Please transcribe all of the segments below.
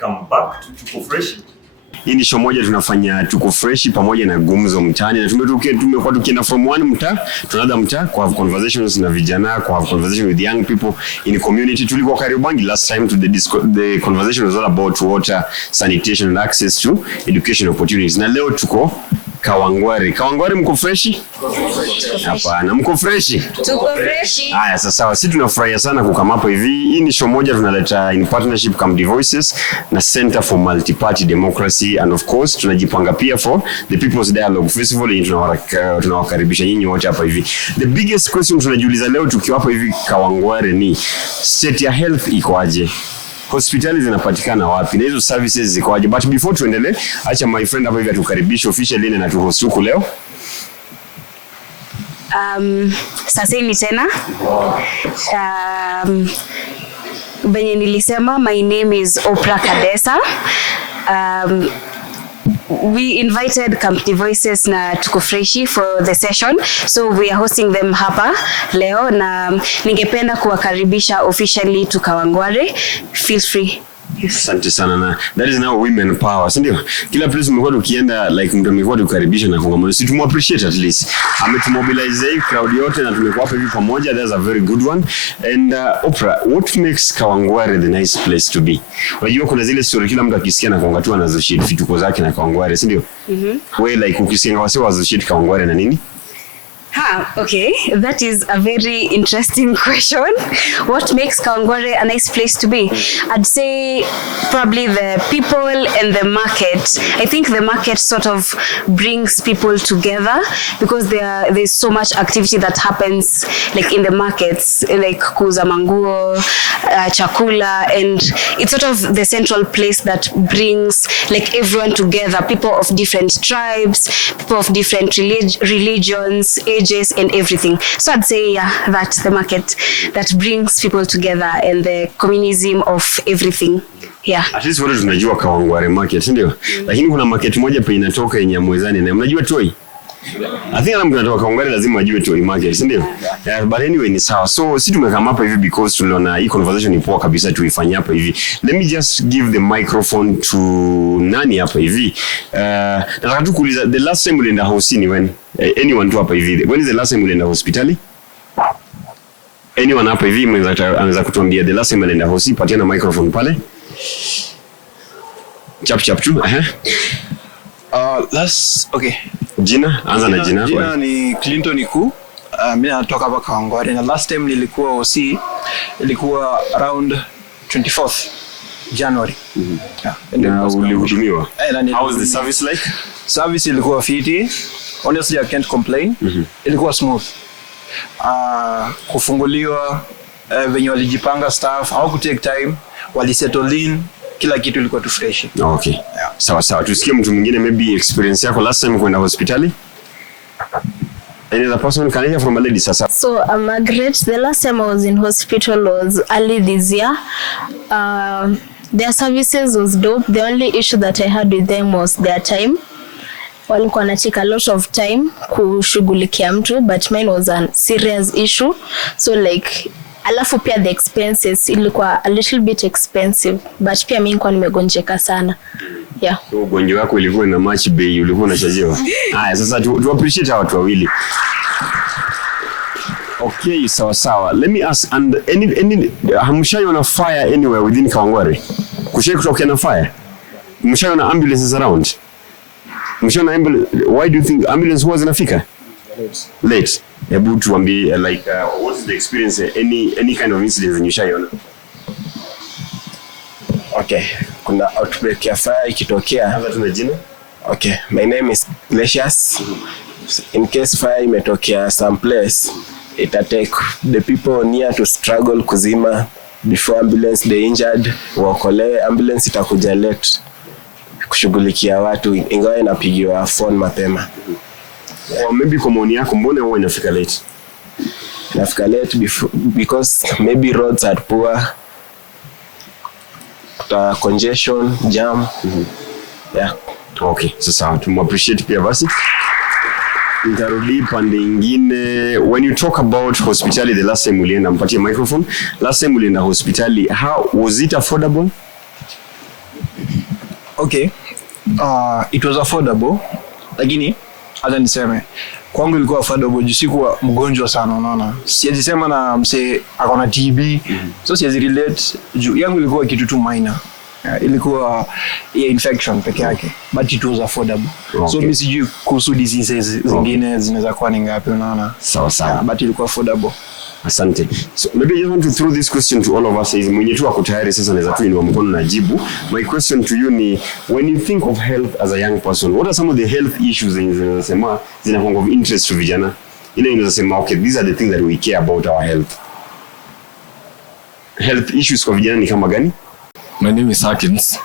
welcome back to Tuko Fresh. Hii ni show moja tunafanya Tuko Fresh pamoja na Gumzo Mtaani, na tumekuwa tukienda from one mtaa to another mtaa kwa have conversations na vijana, kwa have conversation with young people in the community. Tulikuwa Kariobangi last time to the conversation was all about water, sanitation and access to education opportunities. Na leo tuko Kawangware. Kawangware mko freshi? Hapana, mko freshi? Tuko freshi. Haya, sasa sisi tunafurahia sana kukama hapa hivi. Hii ni show moja tunaleta in partnership Come Voices na Center for Multi-Party Democracy, and of course tunajipanga pia for the People's Dialogue Festival. Tunawakaribisha nyinyi wote hapa hivi. The biggest question tunajiuliza leo tukiwa hapa hivi Kawangware ni state ya health iko aje? Hospitali zinapatikana wapi na hizo services ziko aje? But before tuendelee, acha my friend hapa hivi atukaribishe officially na tuhost huku leo. Sasa ni tena. Benye nilisema, my name is Oprah Kadesa. We invited Company Voices na Tuko Freshi for the session, so we are hosting them hapa leo, na ningependa kuwakaribisha officially to Kawangware. Feel free. Asante sana, na that is now women power, si ndio? Kila place mmekuwa tukienda like mtu amekuwa tukaribisha na kongamano, si tumu appreciate at least. Ametumobilize hii crowd yote na tumekuwa hapa hivi pamoja. That's a very good one. And Oprah, what makes Kawangware the nice place to be? Unajua kuna zile story kila mtu akisikia na kongatua anazoshare vituko zake na Kawangware, si ndio? Wewe like ukisikia wasio wazoshare Kawangware na nini? Okay, that is a very interesting question. What makes Kawangware a nice place to be? I'd say probably the people and the market. I think the market sort of brings people together because there's so much activity that happens like in the markets, like kuuza manguo, chakula, and it's sort of the central place that brings like everyone together, people of different tribes, people of different religions, ages and everything. So I'd say that's the market that brings people together and the communism of everything. At least wote tunajua Kawangware market, ndio? Lakini kuna market moja pe inatoka yenye Mwezani na mnajua Toi? I think kama tunatoka Kawangware lazima ajue Toi market, ndio? But anyway ni sawa. So sisi tumekama hapa hivi because tuliona hii conversation ni poa kabisa tuifanye hapa hivi. Let me just give the microphone to nani hapa hivi. Nataka tu kuuliza, the last time ulienda housini when? Anyone tu hapa hivi. When is the last time ulienda hospitali? Anyone hapa hivi anaweza kutuambia the last time ulienda hospitali? Patiana microphone pale. Chap tu. Okay. Jina, anza na jina. Jina ni Clinton Iku. Mimi natoka hapa Kawangware, na last time nilikuwa OC ilikuwa around 24th January. Na ulihudumiwa? How was the service like? Service ilikuwa fiti. Honestly, I can't complain. Ilikuwa smooth. Kufunguliwa, venye walijipanga staff, how could take time, wali settle in, kila kitu ilikuwa tu fresh. Okay. Sawa. Tusikie mtu mwingine, maybe experience yako last time kwenda hospitali. Any other person? Can I hear from a lady sasa? So Margaret, the last time I was in hospital was early this year. Their services was dope. The only issue that I had with them was their time. Walikuwa na take a lot of time kushughulikia mtu, but mine was a serious issue. So like alafu pia the expenses ilikuwa a little bit expensive, but pia mimi nilikuwa nimegonjeka sana. So ugonjwa wako ilikuwa na match bei, ulikuwa unachajiwa. Haya, sasa tu appreciate watu wawili. Okay, sawa. Let me ask, and any hamshaiona fire anywhere within Kawangware? Kushai kutokea na fire? Mshaiona ambulances around? Mshaiona ambulance? Why do you think ambulance huwa zinafika late? Hebu tuambie like what's the experience, any kind of incidents in Ushaiona? Okay, kuna outbreak ya fire ikitokea. Hapa tuna jina? Okay, my name is Glacius. In case fire imetokea some place, it take the people near to struggle kuzima before ambulance, the injured waokolewe. Ambulance itakuja late kushughulikia watu, ingawa inapigiwa phone mapema. Or maybe kwa maoni yako mbona huwa inafika late? Inafika late because maybe roads are poor, congestion, jam. Okay, sasa tumu appreciate pia basi. Nitarudi pande ingine. When you talk about hospitality, the last time ulienda, mpatie microphone. Last time ulienda hospitali, how was it affordable? Okay. It was affordable. Lakini hata niseme kwangu ilikuwa affordable juu sikuwa mgonjwa sana, unaona. Siwezi sema na mse akona TB. So siwezi relate juu yangu ilikuwa kitu tu minor. Ilikuwa infection peke yake, but it was affordable. Okay. So mimi sijui kuhusu diseases zingine zinaweza kuwa ni ngapi, unaona. Sawa. But ilikuwa affordable. Asante. So maybe I just want to throw this question to all of us. Mwenye tu ako tayari sasa anaweza tu inua mkono na jibu. My question to you ni, when you think of health as a young person, what are some of the health issues zinasema zinakuwa of interest to vijana? Ile inasema okay, these are the things that we care about our health. Health issues kwa vijana ni kama gani? My name is Harkins,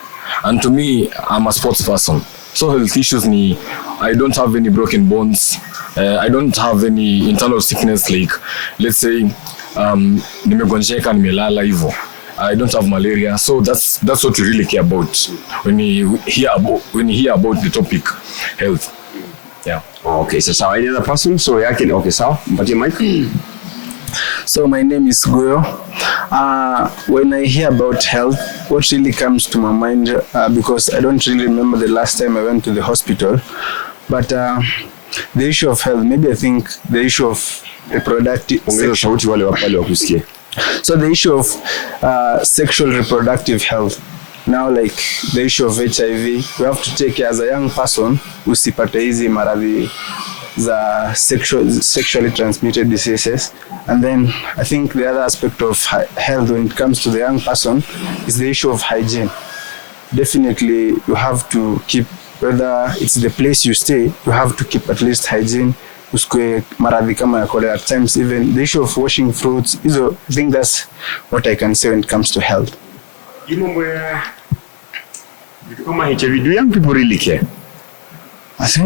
and to me, I'm a sports person. So health issues ni, I don't have any broken bones. I don't have any internal sickness like, let's say, nimegonjeka, nimelala hivyo. I don't have malaria. So that's what you really care about when you hear about the topic health. Yeah. Okay, so any other person? So okay, sawa. Mpatie mic. So my name is Goyo. When I hear about health, what really comes to my mind, because I don't really remember the last time I went to the hospital, but the issue of health, maybe I think the issue of reproductive So the issue of sexual reproductive health. Now, like the issue of HIV, we have to take care as a young person usipate hizi maradhi za sexually transmitted diseases. And then I think the other aspect of health when it comes to the young person is the issue of hygiene. Definitely you have to keep, whether it's the place you stay, you have to keep at least hygiene. Usikue maradhi kama ya cholera. At times even the issue of washing fruits, I think that's what I can say when it comes to health. Kama HIV, do young people really care?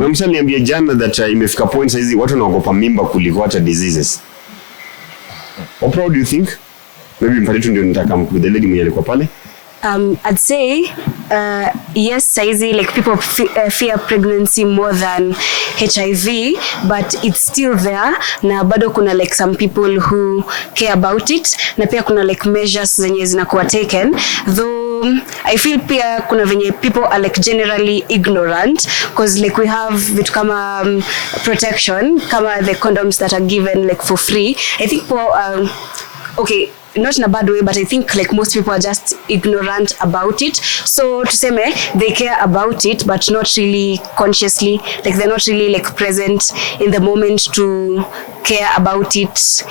Msa niambia jana that imefika point saizi watu wanaogopa mimba kuliko hata diseases. How proud do you think? Maybe mpatitu ndio nitaka with the lady mwenye alikuwa pale. I'd say yes, saizi like people fear pregnancy more than HIV, but it's still there. Na bado kuna like some people who care about it. Na pia kuna like measures zenye zinakuwa taken. Though I feel pia kuna venye people are like generally ignorant, because like we have vitu kama protection, kama the condoms that are given like for free. I think people okay, not in a bad way, but I think like most people are just ignorant about it. So to say they care about it, but not really consciously, like they're not really like present in the moment to care about it,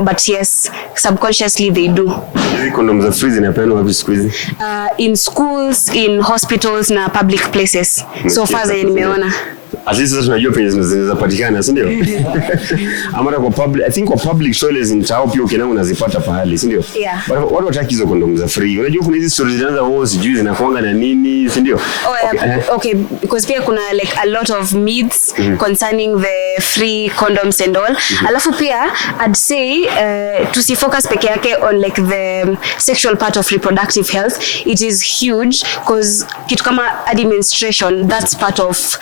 but yes, subconsciously they do. Condoms are free zinapeanwa wapi siku hizi? In schools, in hospitals na public places. So far zenye nimeona. At least sasa tunajua penye zinaweza patikana, si ndio? Amara kwa public, I think kwa public toilets in town pia ukienda unazipata pahali, si ndio? Yeah. But watu wataki hizo condoms za free. Unajua kuna hizi stories zinaanza wao sijui zinakuanga na nini, si ndio? Okay, because pia kuna like a lot of myths concerning the free condoms and all. Alafu pia I'd say tusifocus peke yake on like the sexual part of reproductive health. It is huge because kitu kama menstruation, that's part of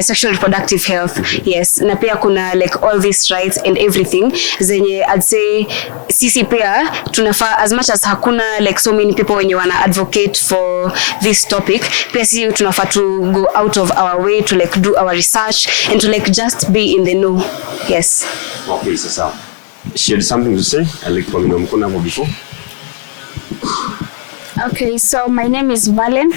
sexual reproductive health. Yes, na pia kuna like all these rights and everything zenye I'd say sisi pia tunafaa, as much as hakuna like so many people wenye wana advocate for this topic, pia sisi tunafaa to go out of our way to like do our research and to like just be in the know. Yes. Okay, so she had something to say. I like for mkono hapo before. Okay, so my name is Valen.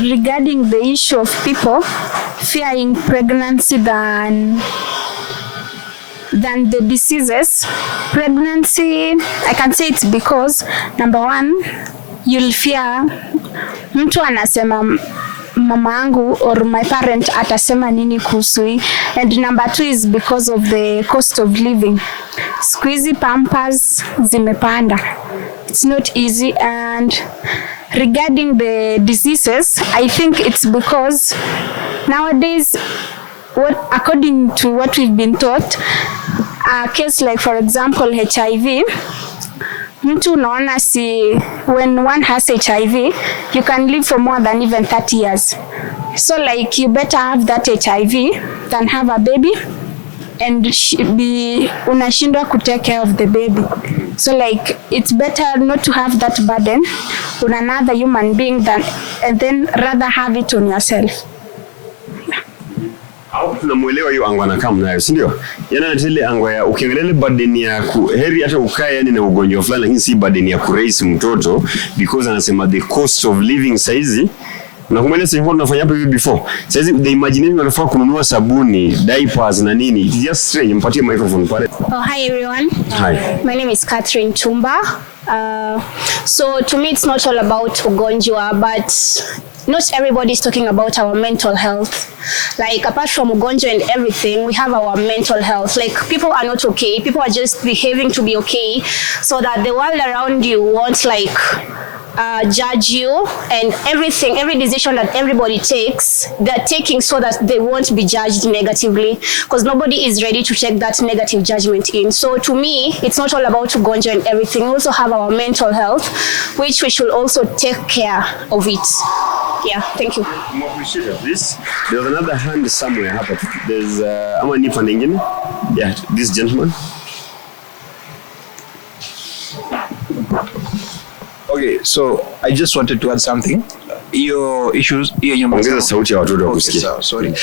Regarding the issue of people fearing pregnancy than the diseases, pregnancy, I can say it's because, number one, you'll fear mtu anasema mama yangu or my parent atasema nini kuhusu, and number two is because of the cost of living. Squeezy pampers zimepanda. It's not easy. And regarding the diseases, I think it's because nowadays, according to what we've been taught, a case like for example HIV, mtu unaona when one has HIV, you can live for more than even 30 years. So like you better have that HIV than have a baby and unashindwa to take care of the baby. So like it's better not to have that burden on another human being and then rather have it on yourself. Au tunamuelewa hiyo angwa anakaa nayo, si ndio? Yana zile angwa ya ukiangalia burden ya heri hata ukae yani na ugonjwa fulani, lakini si burden ya kuraise mtoto, because anasema the cost of living saizi. Na kumweleza sisi tunafanya hapo hivi before. Saizi the imagination wanafaa kununua sabuni, diapers na nini. It's just strange. Mpatie microphone pale. Oh, hi everyone. Hi. My name is Catherine Tumba. So to me it's not all about ugonjwa, but not everybody is talking about our mental health. Like apart from ugonjwa and everything, we have our mental health. Like people are not okay. People are just behaving to be okay, so that the world around you won't like judge you, and every decision that everybody takes, they're taking so that they won't be judged negatively, because nobody is ready to take that negative judgment in. So to me, it's not all about ugonjwa and everything. We also have our mental health, which we should also take care of it. Yeah, thank you. I appreciate this. There's another hand somewhere hapa. There's ama ni pande nyingine? Yeah, this gentleman. Okay, so I just wanted to add something. Hiyo issues hiyo nyuma. Ongeza sauti ya watu wakusikie. Okay, sorry.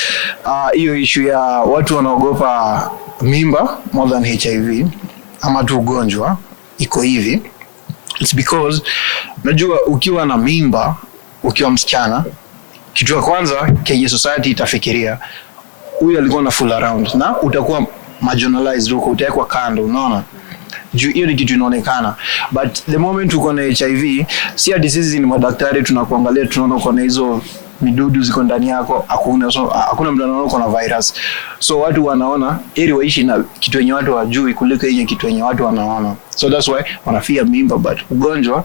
Hiyo issue ya watu wanaogopa mimba more than HIV ama tu ugonjwa iko hivi. It's because najua ukiwa na mimba, ukiwa msichana, kitu cha kwanza kenye society itafikiria huyu alikuwa na full around na utakuwa marginalized huko, utaekwa kando, unaona? Hiyo ni kitu inaonekana, but the moment uko na HIV, si ati sisi ni madaktari tunakuangalia tunaona uko na hizo midudu ziko ndani yako, hakuna mtu anaona uko na virus. So watu wanaona ili waishi na kitu yenye watu wajui kuliko yenye kitu yenye watu wanaona. So that's why wanafia mimba, but ugonjwa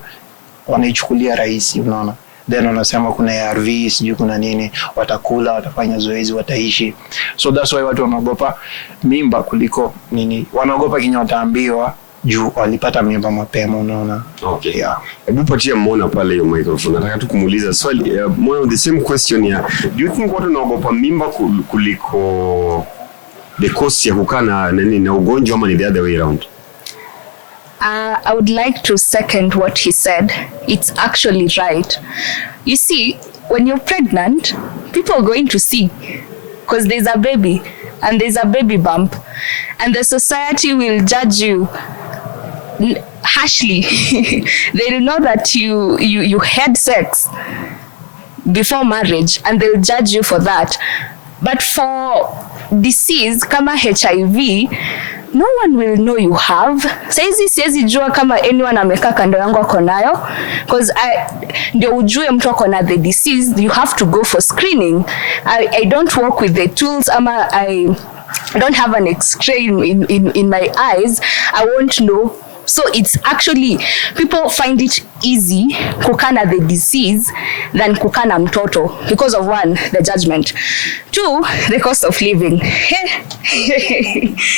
wanaichukulia rahisi, unaona? Then wanasema kuna ARV, sijui kuna nini, watakula, watafanya zoezi, wataishi. So that's why watu wanaogopa mimba kuliko nini. Wanaogopa kinyo wataambiwa juu walipata mimba mapema, unaona? Okay. Yeah. Hebu patia Mona pale hiyo microphone. Nataka tu kumuuliza swali. Mona, the same question ya, do you think watu wanaogopa mimba kuliko the cost ya kukaa na nini na ugonjwa, ama ni the other way around? I would like to second what he said. It's actually right. You see, when you're pregnant, people are going to see, because there's a baby and there's a baby bump, and the society will judge you harshly. They'll know that you had sex before marriage, and they'll judge you for that. But for disease kama HIV, no one will know you have. Saizi siwezi jua kama anyone amekaa kando yangu ako nayo, because ndio ujue mtu ako na the disease, you have to go for screening. I don't work with the tools, ama I don't have an X-ray in my eyes. I won't know. So it's actually, people find it easy kukana the disease than kukana mtoto, because of one, the judgment. Two, the cost of living.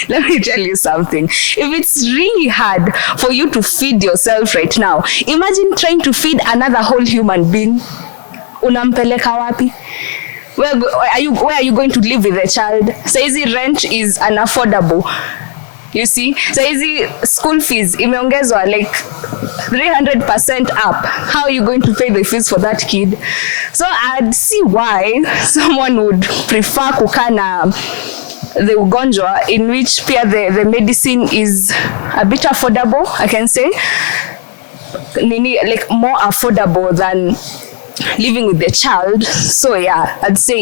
Let me tell you something. If it's really hard for you to feed yourself right now, imagine trying to feed another whole human being. Unampeleka wapi? Where are you going to live with a child? Saizi rent is unaffordable. You see, saizi school fees imeongezwa like 300% up. How are you going to pay the fees for that kid? So I'd see why someone would prefer kukana the ugonjwa, in which pia the medicine is a bit affordable, I can say. Like more affordable than living with the child. So yeah, I'd say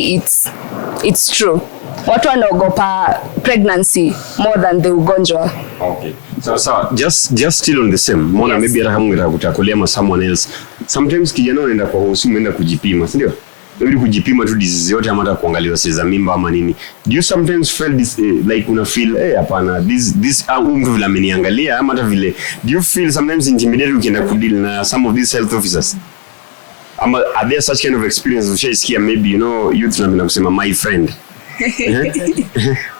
it's true. Watu wanaogopa pregnancy more than the ugonjwa. Okay. So just still on the same. Mona, yes. Maybe hata kama utakulia ma someone else. Sometimes kijana anaenda kwa hospitali, anaenda kujipima, si ndio? Maybe kujipima tu disease yote, ama hata kuangaliwa sasa mimba ama nini. Do you sometimes feel this like una feel hapana this mtu vile ameniangalia, ama hata vile, do you feel sometimes intimidated ukienda kudeal na some of these health officers? Are there such kind of experiences ushaisikia, maybe youth na kusema my friend?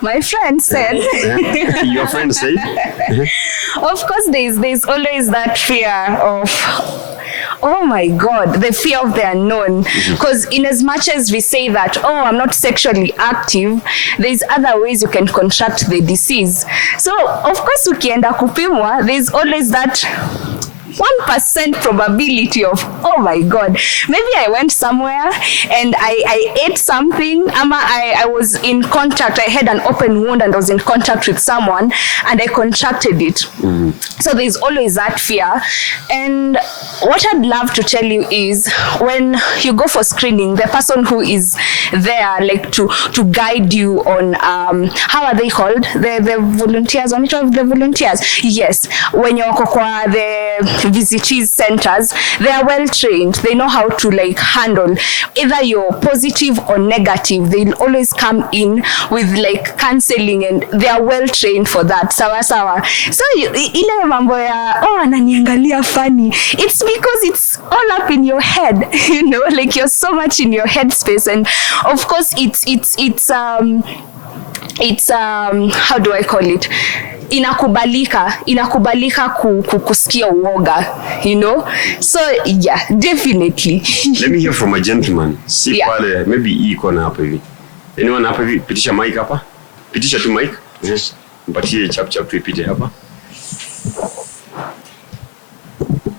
My friend said. Your friend said? Of course, there's always that fear oh my God, the fear of the unknown. Because in as much as we say that, oh, I'm not sexually active, there's other ways you can contract the disease. So of course ukienda kupimwa, there's always that 1% probability of, oh my God, maybe I went somewhere and I ate something, I was in contact, I had an open wound and I was in contact with someone and I contracted it. So there's always that fear. And what I'd love to tell you is when you go for screening, the person who is there like to guide you on, how are they called? The volunteers, on each of the volunteers. Yes, when you're kwa the visiting centers, they are well trained. They know how to like handle either you're positive or negative. They'll always come in with like counseling and they are well trained for that. Sawa sawa. So ile mambo ya oh ananiangalia funny, it's because it's all up in your head, you know, like you're so much in your head space. And of course it's how do I call it, inakubalika kusikia uoga, you know. So yeah, definitely. Let me hear from a gentleman. Si pale maybe iko na hapa hivi. Anyone hapa hivi, pitisha mic hapa. Pitisha tu mic. Yes. Mpatie chap tu ipite hapa.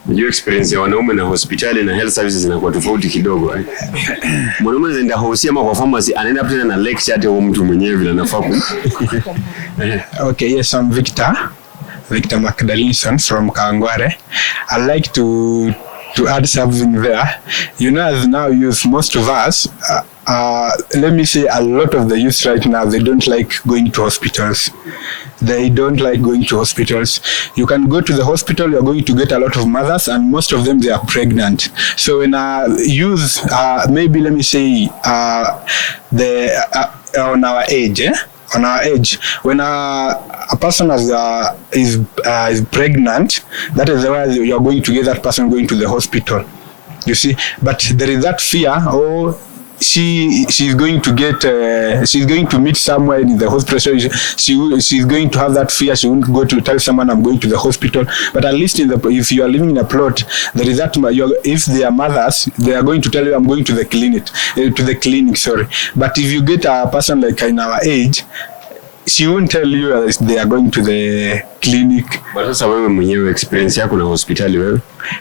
Your experience ya wanaume na hospitali na health services zinakuwa tofauti kidogo. Mwanaume anaenda hosi ama kwa pharmacy anaenda tena na lecture hata huyo mtu mwenyewe vile anafaa ku. Okay, yes, I'm Victor Magdalinson from Kawangware. I'd like to add something there. You know, as now youth, most of us, let me say a lot of the youth right now, they don't like going to hospitals. They don't like going to hospitals. You can go to the hospital, you're going to get a lot of mothers, and most of them, they are pregnant. So when youth, maybe let me say, on our age, when a person is pregnant, that is why you are going to get that person going to the hospital. You see, but there is that fear, she's going to get she's going to meet somewhere in the hospital, so she's going to have that fear. She won't go to tell someone I'm going to the hospital. But at least if you are living in a plot, there is that, if they are mothers, they are going to tell you I'm going to the clinic, sorry. But if you get a person like in our age, she won't tell you they are going to the clinic. But sasa wewe mwenyewe experience yako na hospitali wewe?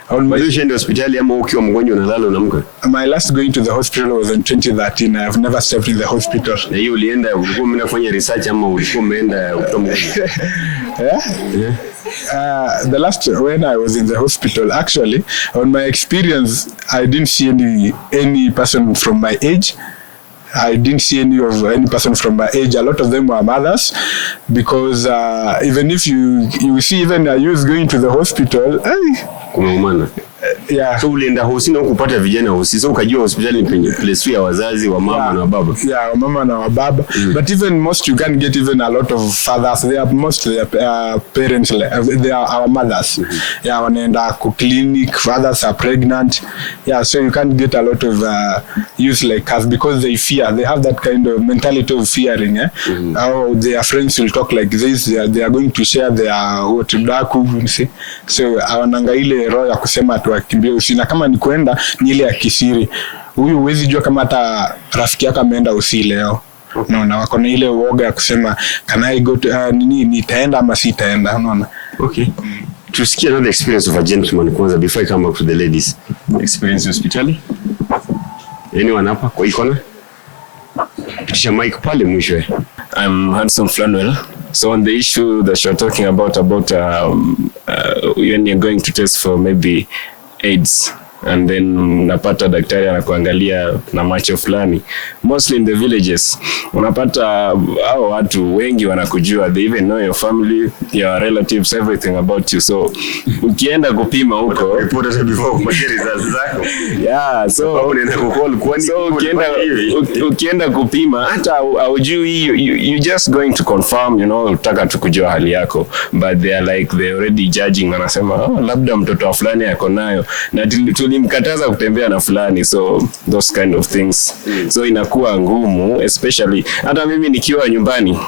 Ulishaenda hospitali ama ukiwa mgonjwa unalala unaamka? My last going to the hospital was in 2013. I have never stepped in the hospital. Na hiyo ulienda ulikuwa umeenda kufanya research ama ulikuwa umeenda ukiwa the last when I was in the hospital, actually, on my experience, I didn't see any person from my age. I didn't see any person from my age. A lot of them were mothers, because even if you see even a youth going to the hospital, kumeumana. Yeah. So ulienda hosi na kupata vijana hosi, so ukajua hospitali ni penye place ya wazazi wa mama na baba. Yeah, mama na baba. But even most you can't get even a lot of fathers. They are most their parents. They are our mothers. Yeah, wanaenda ku clinic. Fathers are pregnant. Yeah, so you can't get a lot of youth like us, because they fear. They have that kind of mentality of fearing. How their friends will talk like this. They are going to share their daku. So awananga ile roho ya kusema tuwakimbie usina, kama ni kwenda ni ile ya kisiri. Huyu huwezi jua kama hata rafiki yako ameenda usi leo. Unaona, wako na ile uoga ya kusema can I go to nitaenda ama sitaenda, unaona. Okay. Tusikie another experience of a gentleman kwanza before I come back to the ladies. Experience hospitali? Anyone hapa kwa ikona? Pitisha mic pale mwisho. I'm Handsome Flanwell. So on the issue that you're talking about when you're going to test for maybe AIDS, and then unapata daktari anakuangalia na macho fulani, mostly in the villages unapata hao watu wengi wanakujua, they even know your family, your relatives, everything about you. So ukienda kupima huko report before kumajeri zako. Yeah, so ukienda kupima hata aujui, you just going to confirm, you know, utaka tukujua hali yako, but they are like they already judging, wanasema labda mtoto wa fulani yako nayo na tulimkataza kutembea na fulani, so those kind of things. So inakuwa ngumu, especially hata mimi nikiwa nyumbani,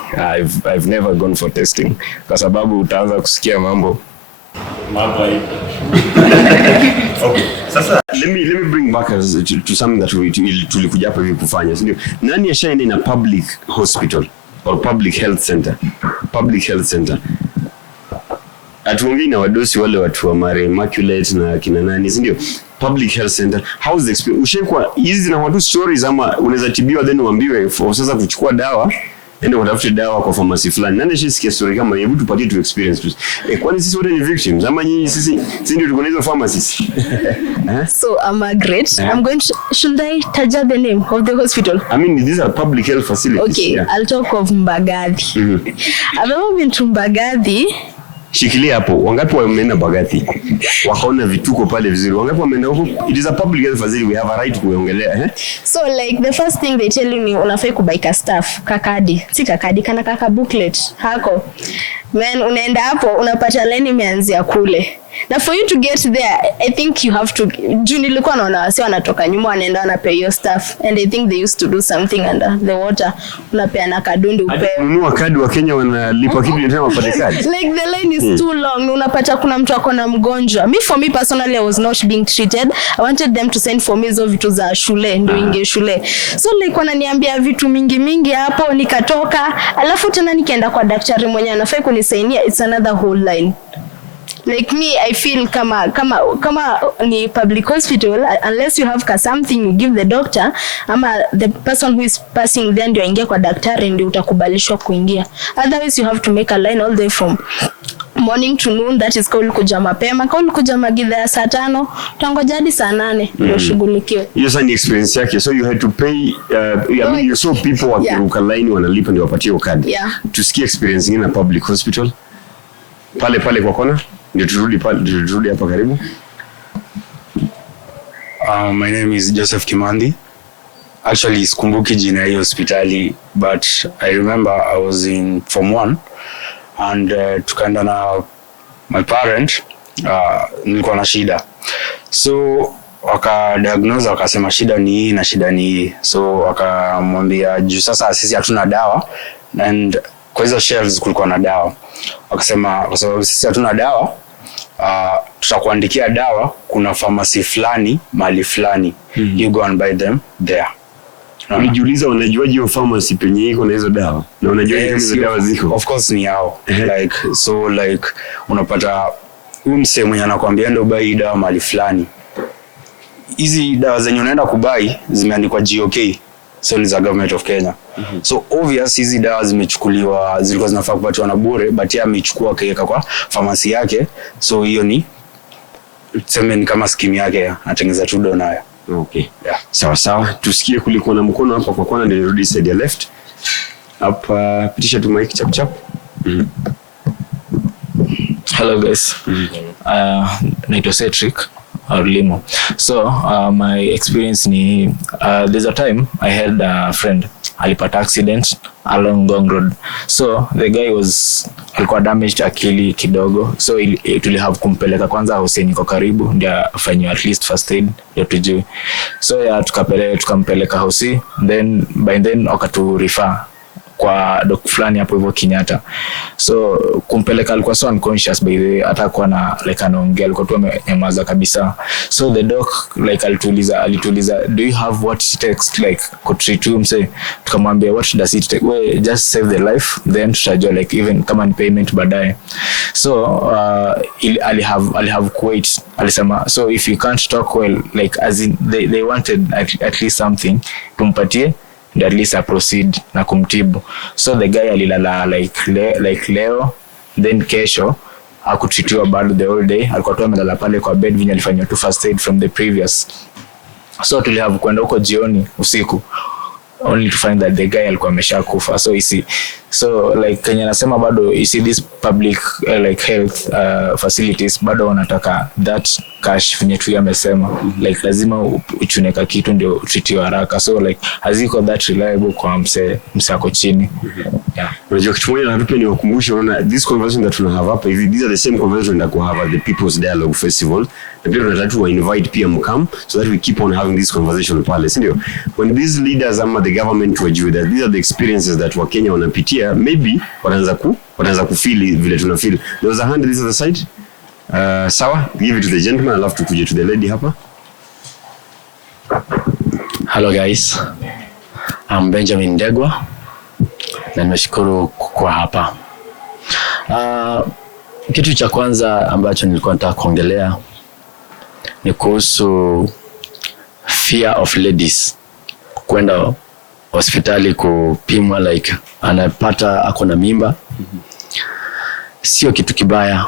I've never gone for testing, kwa sababu utaanza kusikia mambo Okay. Sasa let me bring back us to something that tulikuja hapa hivi kufanya. Ndio. Nani ashaenda in a public hospital or public health center? Public health center. Atuongei na wadosi wale watu wa Mare Immaculate na kina nani, ndio? Public health center. How's the experience? Ushekwa hizi na watu stories ama unaweza tibiwa then uambiwe sasa kuchukua dawa ende utafute dawa kwa pharmacy fulani. Nani shisikia story kama hebu tupatie tu experience tu. Kwani sisi wote ni victims ama nyinyi sisi ndio tuko na hizo pharmacies? So Margaret, I'm going to, should I tell the name of the hospital? I mean these are public health facilities. Okay, yeah. I'll talk of Mbagathi. I've never been to Mbagathi. Shikilia hapo. Wangapi wameenda Mbagathi? Wakaona vituko pale vizuri. Wangapi wameenda huko? It is a public health facility, we have a right kuongelea, So like the first thing they tell you ni unafai kubaika staff, kakadi. Si kakadi, kana kaka booklet hako. Man, unaenda hapo unapata line imeanzia kule. Now for you to get there, I think you have to nilikuwa naona wasi wanatoka nyuma wanaenda wanapea hiyo staff, and I think they used to do something under the water. Unapea na kadundi upewe. Ununua kadi wa Kenya wanalipa kitu tena wapate kadi. Like the line is too long. Unapata kuna mtu akona mgonjwa. For me personally, I was not being treated. I wanted them to send for me hizo vitu za shule, ndio inge shule. So like wananiambia vitu mingi hapo, nikatoka. Alafu tena nikaenda kwa daktari mwenye anafai kunisainia, it's another whole line. Like me, I feel kama ni public hospital, unless you have something you give the doctor, ama the person who is passing there ndio aingia kwa daktari ndio utakubalishwa kuingia. Otherwise you have to make a line all the way from morning to noon, that is called kuja mapema. Call kuja magidha ya saa 5, utangoja hadi saa 8 ndio shughulikiwe. Hiyo sasa ni experience yake. So you had to pay I mean you saw people wakiruka line wanalipa ndio wapatie kadi. Yeah. Tusikie experience nyingine na public hospital. Pale kwa kona. Ndio turudi hapa karibu. My name is Joseph Kimandi. Actually, sikumbuki jina ya hospitali, but I remember I was in Form 1 and tukaenda na my parent, nilikuwa na shida. So wakadiagnose wakasema shida ni hii na shida ni hii. So wakamwambia juu sasa sisi hatuna dawa, and kwa hizo shelves kulikuwa na dawa. Wakasema kwa sababu sisi hatuna dawa, tutakuandikia dawa kuna pharmacy fulani mahali fulani, you go and buy them there. Ulijiuliza unajuaje hiyo pharmacy penye iko na hizo dawa? Na unajua hizo dawa ziko? Of course ni yao. Like so like unapata msemo mwenye anakuambia ndio buy dawa mahali fulani. Hizi dawa zenye unaenda kubai zimeandikwa GOK. So ni za government of Kenya. So obvious hizi dawa zimechukuliwa, zilikuwa zinafaa kupatiwa na bure, but yeye amechukua kaweka kwa pharmacy yake. So hiyo ni tuseme ni kama scheme yake, anatengeneza tu do nayo. Okay. Yeah. Sawa. Tusikie kulikuwa na mkono hapa kwa kona ndio nirudi side ya left. Hapa pitisha tu mic chap. Hello guys. Naitwa Cedric Limo. So my experience ni there's a time I had a friend alipata accident along Ngong Road. So the guy alikuwa damaged akili kidogo. So tulihave kumpeleka kwanza Hussein kwa karibu ndio afanywe at least first aid ndio tujue. So tukampeleka Hussein, by then wakatu refer kwa doc fulani hapo hivyo Kenyatta. So kumpeleka alikuwa so unconscious by the way, hata kwa na like anaongea alikuwa tu amenyamaza kabisa. So the doc like alituliza do you have what it takes like could treat you mse, tukamwambia what does it take, we just save the life then tutajua like even kama ni payment baadaye. So I have quit, alisema so if you can't talk well like as in they wanted at least something tumpatie at least proceed na kumtibu. So the guy alilala like leo, then kesho hakutitiwa bado the whole day, alikuwa tu amelala pale kwa bed vinya alifanywa tu first aid from the previous. So tulihave kwenda huko jioni usiku only to find that the guy alikuwa ameshakufa. So like Kenya nasema bado this public like health facilities bado wanataka that cash venye tu yamesema like lazima uchuneka kitu ndio utritiwe haraka. So like haziko that reliable kwa msako chini. Yeah. Unajua kitu moja na tupe ni wakumbushe, unaona this conversation that tuna have hapa hivi, these are the same conversations that we have at the People's Dialogue Festival. Na pia tunataka tu invite pia mkam so that we keep on having this conversation pale, si ndio? When these leaders ama the government wajue that these are the experiences that Wakenya wanapitia, maybe wanaanza kufeel vile tuna feel. There was a hand this other side. Sawa, give it to the gentleman, alafu tukuje to the lady hapa. Hello guys, I'm Benjamin Ndegwa na nimeshukuru kwa hapa. Kitu cha kwanza ambacho nilikuwa nataka kuongelea ni kuhusu fear of ladies kwenda hospitali kupimwa, like anapata ako na mimba. Sio kitu kibaya,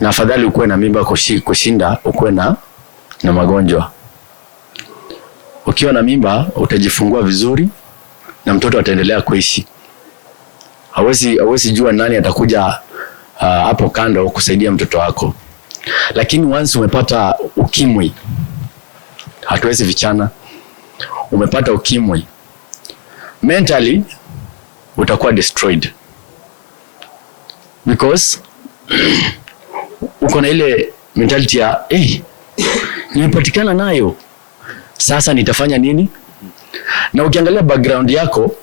na afadhali ukuwe na mimba kushinda ukuwe na magonjwa. Ukiwa na mimba utajifungua vizuri na mtoto ataendelea kuishi. Hawezi jua nani atakuja hapo kando kusaidia mtoto wako. Lakini once umepata ukimwi, hatuwezi vichana, umepata ukimwi, mentally utakuwa destroyed, because uko na ile mentality ya nimepatikana nayo, sasa nitafanya nini? Na ukiangalia background yako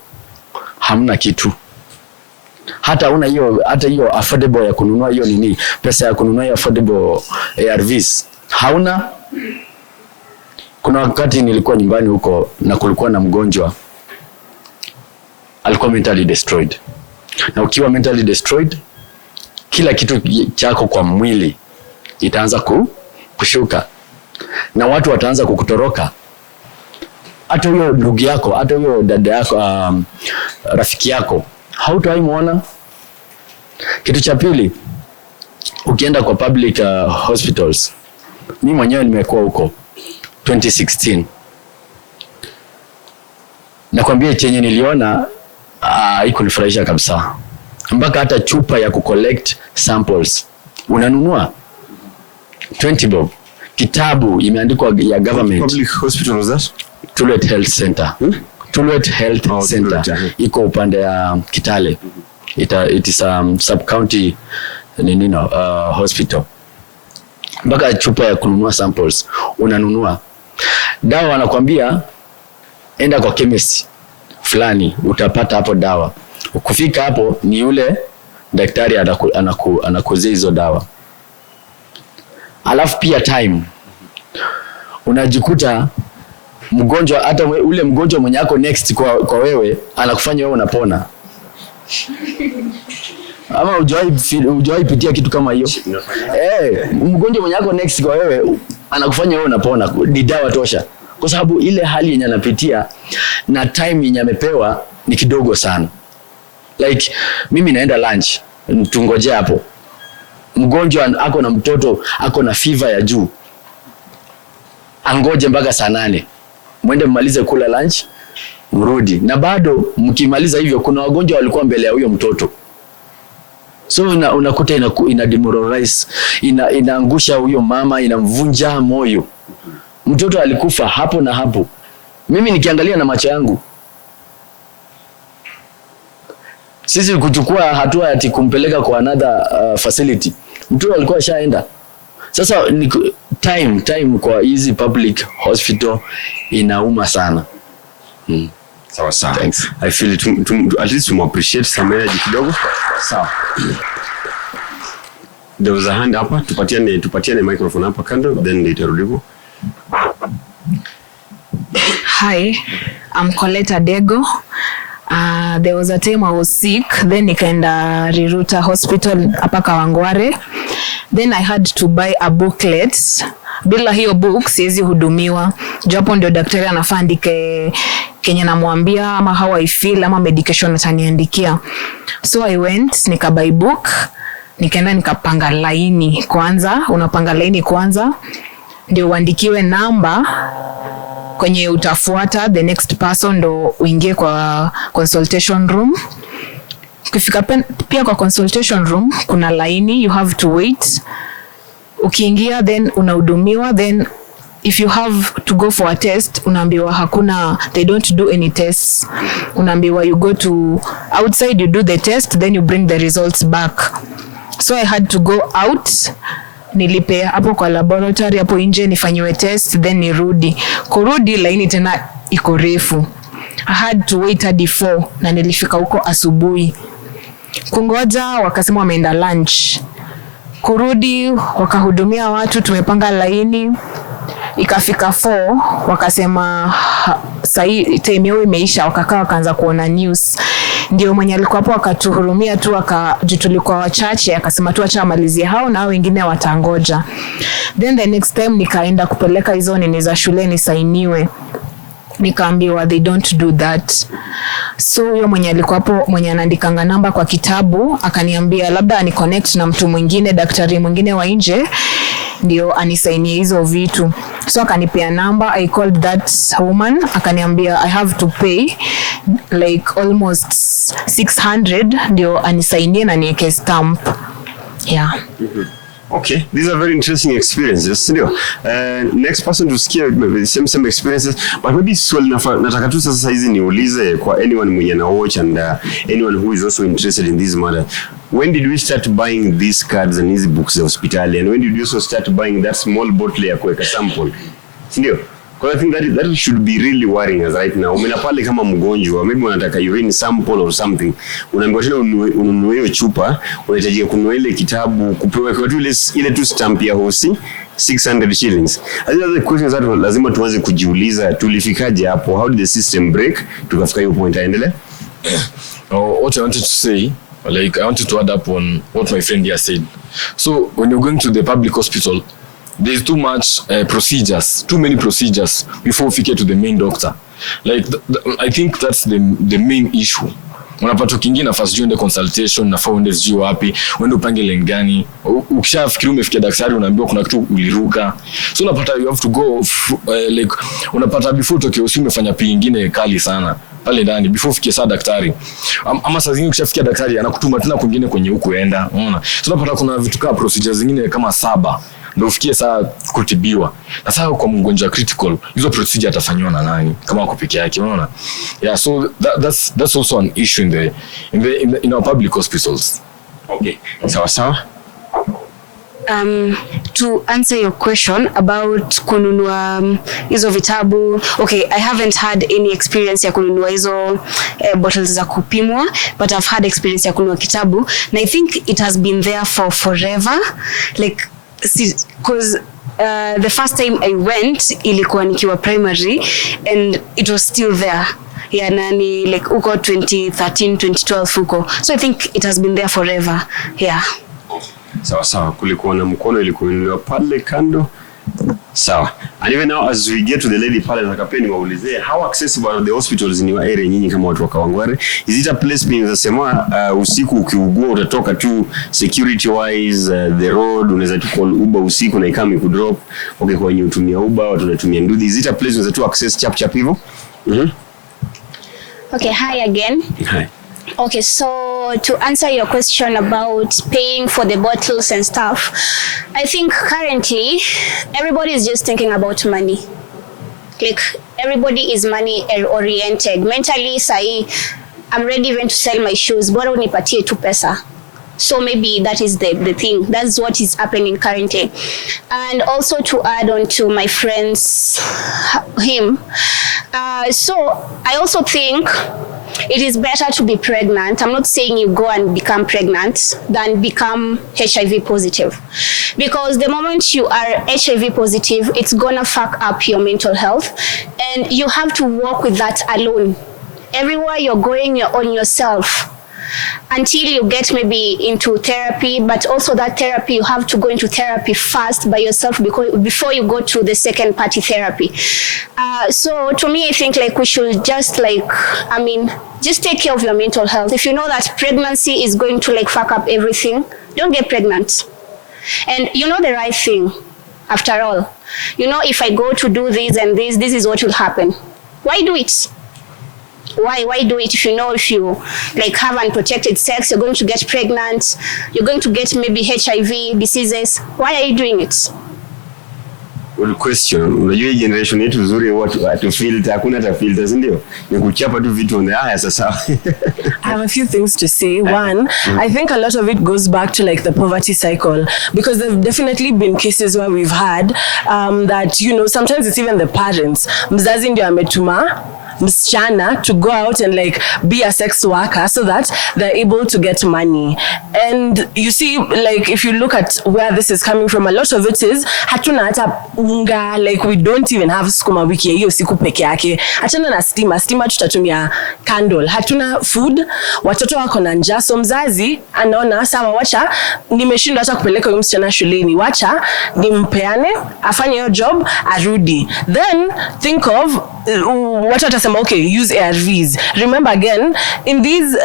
hamna kitu, hata hiyo affordable ya kununua hiyo nini, pesa ya kununua hiyo affordable ARVs hauna. Kuna wakati nilikuwa nyumbani huko na kulikuwa na mgonjwa alikuwa mentally destroyed, na ukiwa mentally destroyed kila kitu chako kwa mwili itaanza kushuka na watu wataanza kukutoroka. Hata huyo ndugu yako, hata huyo dada yako, rafiki yako hautaimuona. Kitu cha pili, ukienda kwa public hospitals, mimi mwenyewe nimekuwa huko 2016, nakwambia chenye niliona haikunifurahisha kabisa. Mpaka hata chupa ya kucollect samples unanunua 20 bob. Kitabu imeandikwa ya government. Public hospital was that? Tullet Health Center. Tullet Health Center. Iko upande ya Kitale. It is sub-county hospital. Mpaka chupa ya kununua samples unanunua. Dawa wanakuambia enda kwa chemist fulani utapata hapo dawa. Ukifika hapo ni yule daktari anakuzia hizo dawa. Alafu pia time unajikuta mgonjwa, hata ule mgonjwa mwenye yako next kwa wewe anakufanya wewe unapona. Ama hujawahi pitia kitu kama hiyo? Mgonjwa mwenye yako next kwa wewe anakufanya wewe unapona, ni dawa tosha. Kwa sababu ile hali yenye anapitia na time yenye amepewa ni kidogo sana. Like mimi naenda lunch, tungoje hapo. Mgonjwa ako na mtoto, ako na fever ya juu, angoje mpaka saa 8. Mwende mmalize kula lunch, mrudi. Na bado mkimaliza hivyo kuna wagonjwa walikuwa mbele ya huyo mtoto. So unakuta ina demoralize, inaangusha huyo mama, inamvunja moyo. Mtoto alikufa hapo na hapo. Mimi nikiangalia na macho yangu. Sisi kuchukua hatua ati kumpeleka kwa another facility. Mtoto alikuwa shaenda. Sasa time kwa hizi public hospital inauma sana. Sawa. Thanks. I feel at least to appreciate some energy kidogo. Sawa. There was a hand hapa, tupatiane microphone hapa kando, then nitarudipo. Hi, I'm Coletta Dego. There was a time I was sick, then nikaenda Riruta Hospital hapa Kawangware. Then I had to buy a booklet. Bila hiyo book siwezi hudumiwa. Japo ndio daktari anafaa andike kenye namwambia ama how I feel ama medication ataniandikia. So I went, nikabuy book, nikaenda nikapanga laini kwanza. Unapanga laini kwanza ndio uandikiwe namba kwenye utafuata the next person, ndo uingie kwa consultation room. Ukifika pia kwa consultation room kuna laini, you have to wait. Ukiingia then unahudumiwa, then if you have to go for a test unaambiwa hakuna, they don't do any tests. Unaambiwa you go to outside, you do the test, then you bring the results back. So I had to go out, nilipe hapo kwa laboratory hapo nje nifanyiwe test, then nirudi. Kurudi laini tena iko refu. I had to wait hadi 4 na nilifika huko asubuhi. Kungoja wakasema wameenda lunch. kurudi wakahudumia watu, tumepanga laini. Ikafika 4 wakasema sahi time yao imeisha, wakakaa wakaanza kuona news. Ndio mwenye alikuwa hapo akatuhurumia tu, akajitulikuwa wachache, akasema tu acha amalizie hao na wengine watangoja. Then the next time nikaenda kupeleka hizo nini za shule nisainiwe, nikaambiwa they don't do that. So huyo mwenye alikuwa hapo, mwenye anaandikanga namba kwa kitabu, akaniambia labda ani connect na mtu mwingine, daktari mwingine wa nje, ndio anisainie hizo vitu. So akanipea namba, I called that woman, akaniambia I have to pay like almost 600 ndio anisainie na niweke stamp. Yeah. Okay, these are very interesting experiences, ndio. Next person to sikia same experiences, but maybe swali nataka tu sasa hizi niulize kwa anyone mwenye na watch and anyone who is also interested in this matter. When did we start buying these cards and these books za hospitali, and when did you also start buying that small bottle ya kuweka sample? Ndio. Because I think that should be really worrying us right now. Umena pale kama mgonjwa, maybe unataka urine sample or something, unaambiwa tena ununue hiyo chupa, unahitaji kununua ile kitabu, kupewa kwa ile tu stamp ya hosi 600 shillings. These are the questions that lazima tuanze kujiuliza, tulifikaje hapo? How did the system break tukafika hiyo point? Aendelee. What I wanted to say, like I wanted to add up on what my friend here said. So when you're going to the public hospital, there's too much procedures, too many procedures before we get to the main doctor. Like I think that's the main issue. Unapata kingine nafasi juu ende consultation, nafaa uende sijui wapi, uende upange line gani. Ukishafikiri umefikia daktari unaambiwa kuna kitu uliruka. So unapata you have to go like unapata before tokeo si umefanya pi nyingine kali sana pale ndani before ufikie saa daktari. Ama saa zingine ukishafikia daktari anakutuma tena kwingine kwenye huko enda. Unaona? So unapata kuna vitu kama procedures zingine kama 7 ndio ufikie saa kutibiwa. Na sasa kwa mgonjwa critical, hizo procedure atafanywa na nani kama wako peke yake, unaona? Yeah, so that's also an issue in our public hospitals. Okay. Sawa. To answer your question about kununua hizo vitabu, okay, I haven't had any experience ya kununua hizo bottles za kupimwa, but I've had experience ya kununua kitabu, and I think it has been there for forever, like because the first time I went ilikuwa nikiwa primary and it was still there. Yeah, nani like uko 2013 2012 huko. So I think it has been there forever. Yeah. Sawa, kulikuwa na mkono ilikuwa pale kando. Sawa. And even now as we get to the lady pale nataka pia niwaulize, how accessible are the hospitals in your area nyinyi kama watu wa Kawangware? Is it a place being unasema usiku ukiugua utatoka tu security wise the road, unaweza tu call Uber usiku na ikami ku drop, okay, kwa wenye utumia Uber watu wanatumia Nduthi? Is it a place unaweza tu access chap hivyo? Okay, hi again. Hi. Okay, so to answer your question about paying for the bottles and stuff, I think currently everybody is just thinking about money. Like everybody is money oriented. Mentally, say I'm ready even to sell my shoes, bora unipatie tu pesa. So maybe that is the thing. That's what is happening currently. And also to add on to my friend's him. So I also think it is better to be pregnant. I'm not saying you go and become pregnant than become HIV positive. Because the moment you are HIV positive, it's gonna fuck up your mental health. And you have to work with that alone. Everywhere you're going, you're on yourself. Until you get maybe into therapy, but also that therapy, you have to go into therapy first by yourself before you go to the second party therapy. So to me, I think like we should just just take care of your mental health. If you know that pregnancy is going to like fuck up everything, don't get pregnant. And you know the right thing, after all. You know, if I go to do this and this is what will happen. Why do it? Why do it if you know if you like have unprotected sex, you're going to get pregnant, you're going to get maybe HIV diseases? Why are you doing it? Well, question, unajua generation yetu nzuri watu filter, hakuna hata filters ndio. Ni kuchapa tu vitu on the haya sasa. I have a few things to say. One, I think a lot of it goes back to like the poverty cycle, because there've definitely been cases where we've had that, you know, sometimes it's even the parents. Mzazi ndio ametuma msichana to go out and like be a sex worker so that they're able to get money. And you see, like if you look at where this is coming from, a lot of it is hatuna hata unga, like we don't even have sukuma wiki hiyo siku peke yake. Achana na stima tutatumia candle. Hatuna food, watoto wako na njaa, so mzazi anaona sawa, wacha nimeshindwa hata kupeleka huyu msichana shuleni, wacha nimpeane afanye hiyo job arudi. Then think of what atasema, okay, use ARVs. Remember again, in these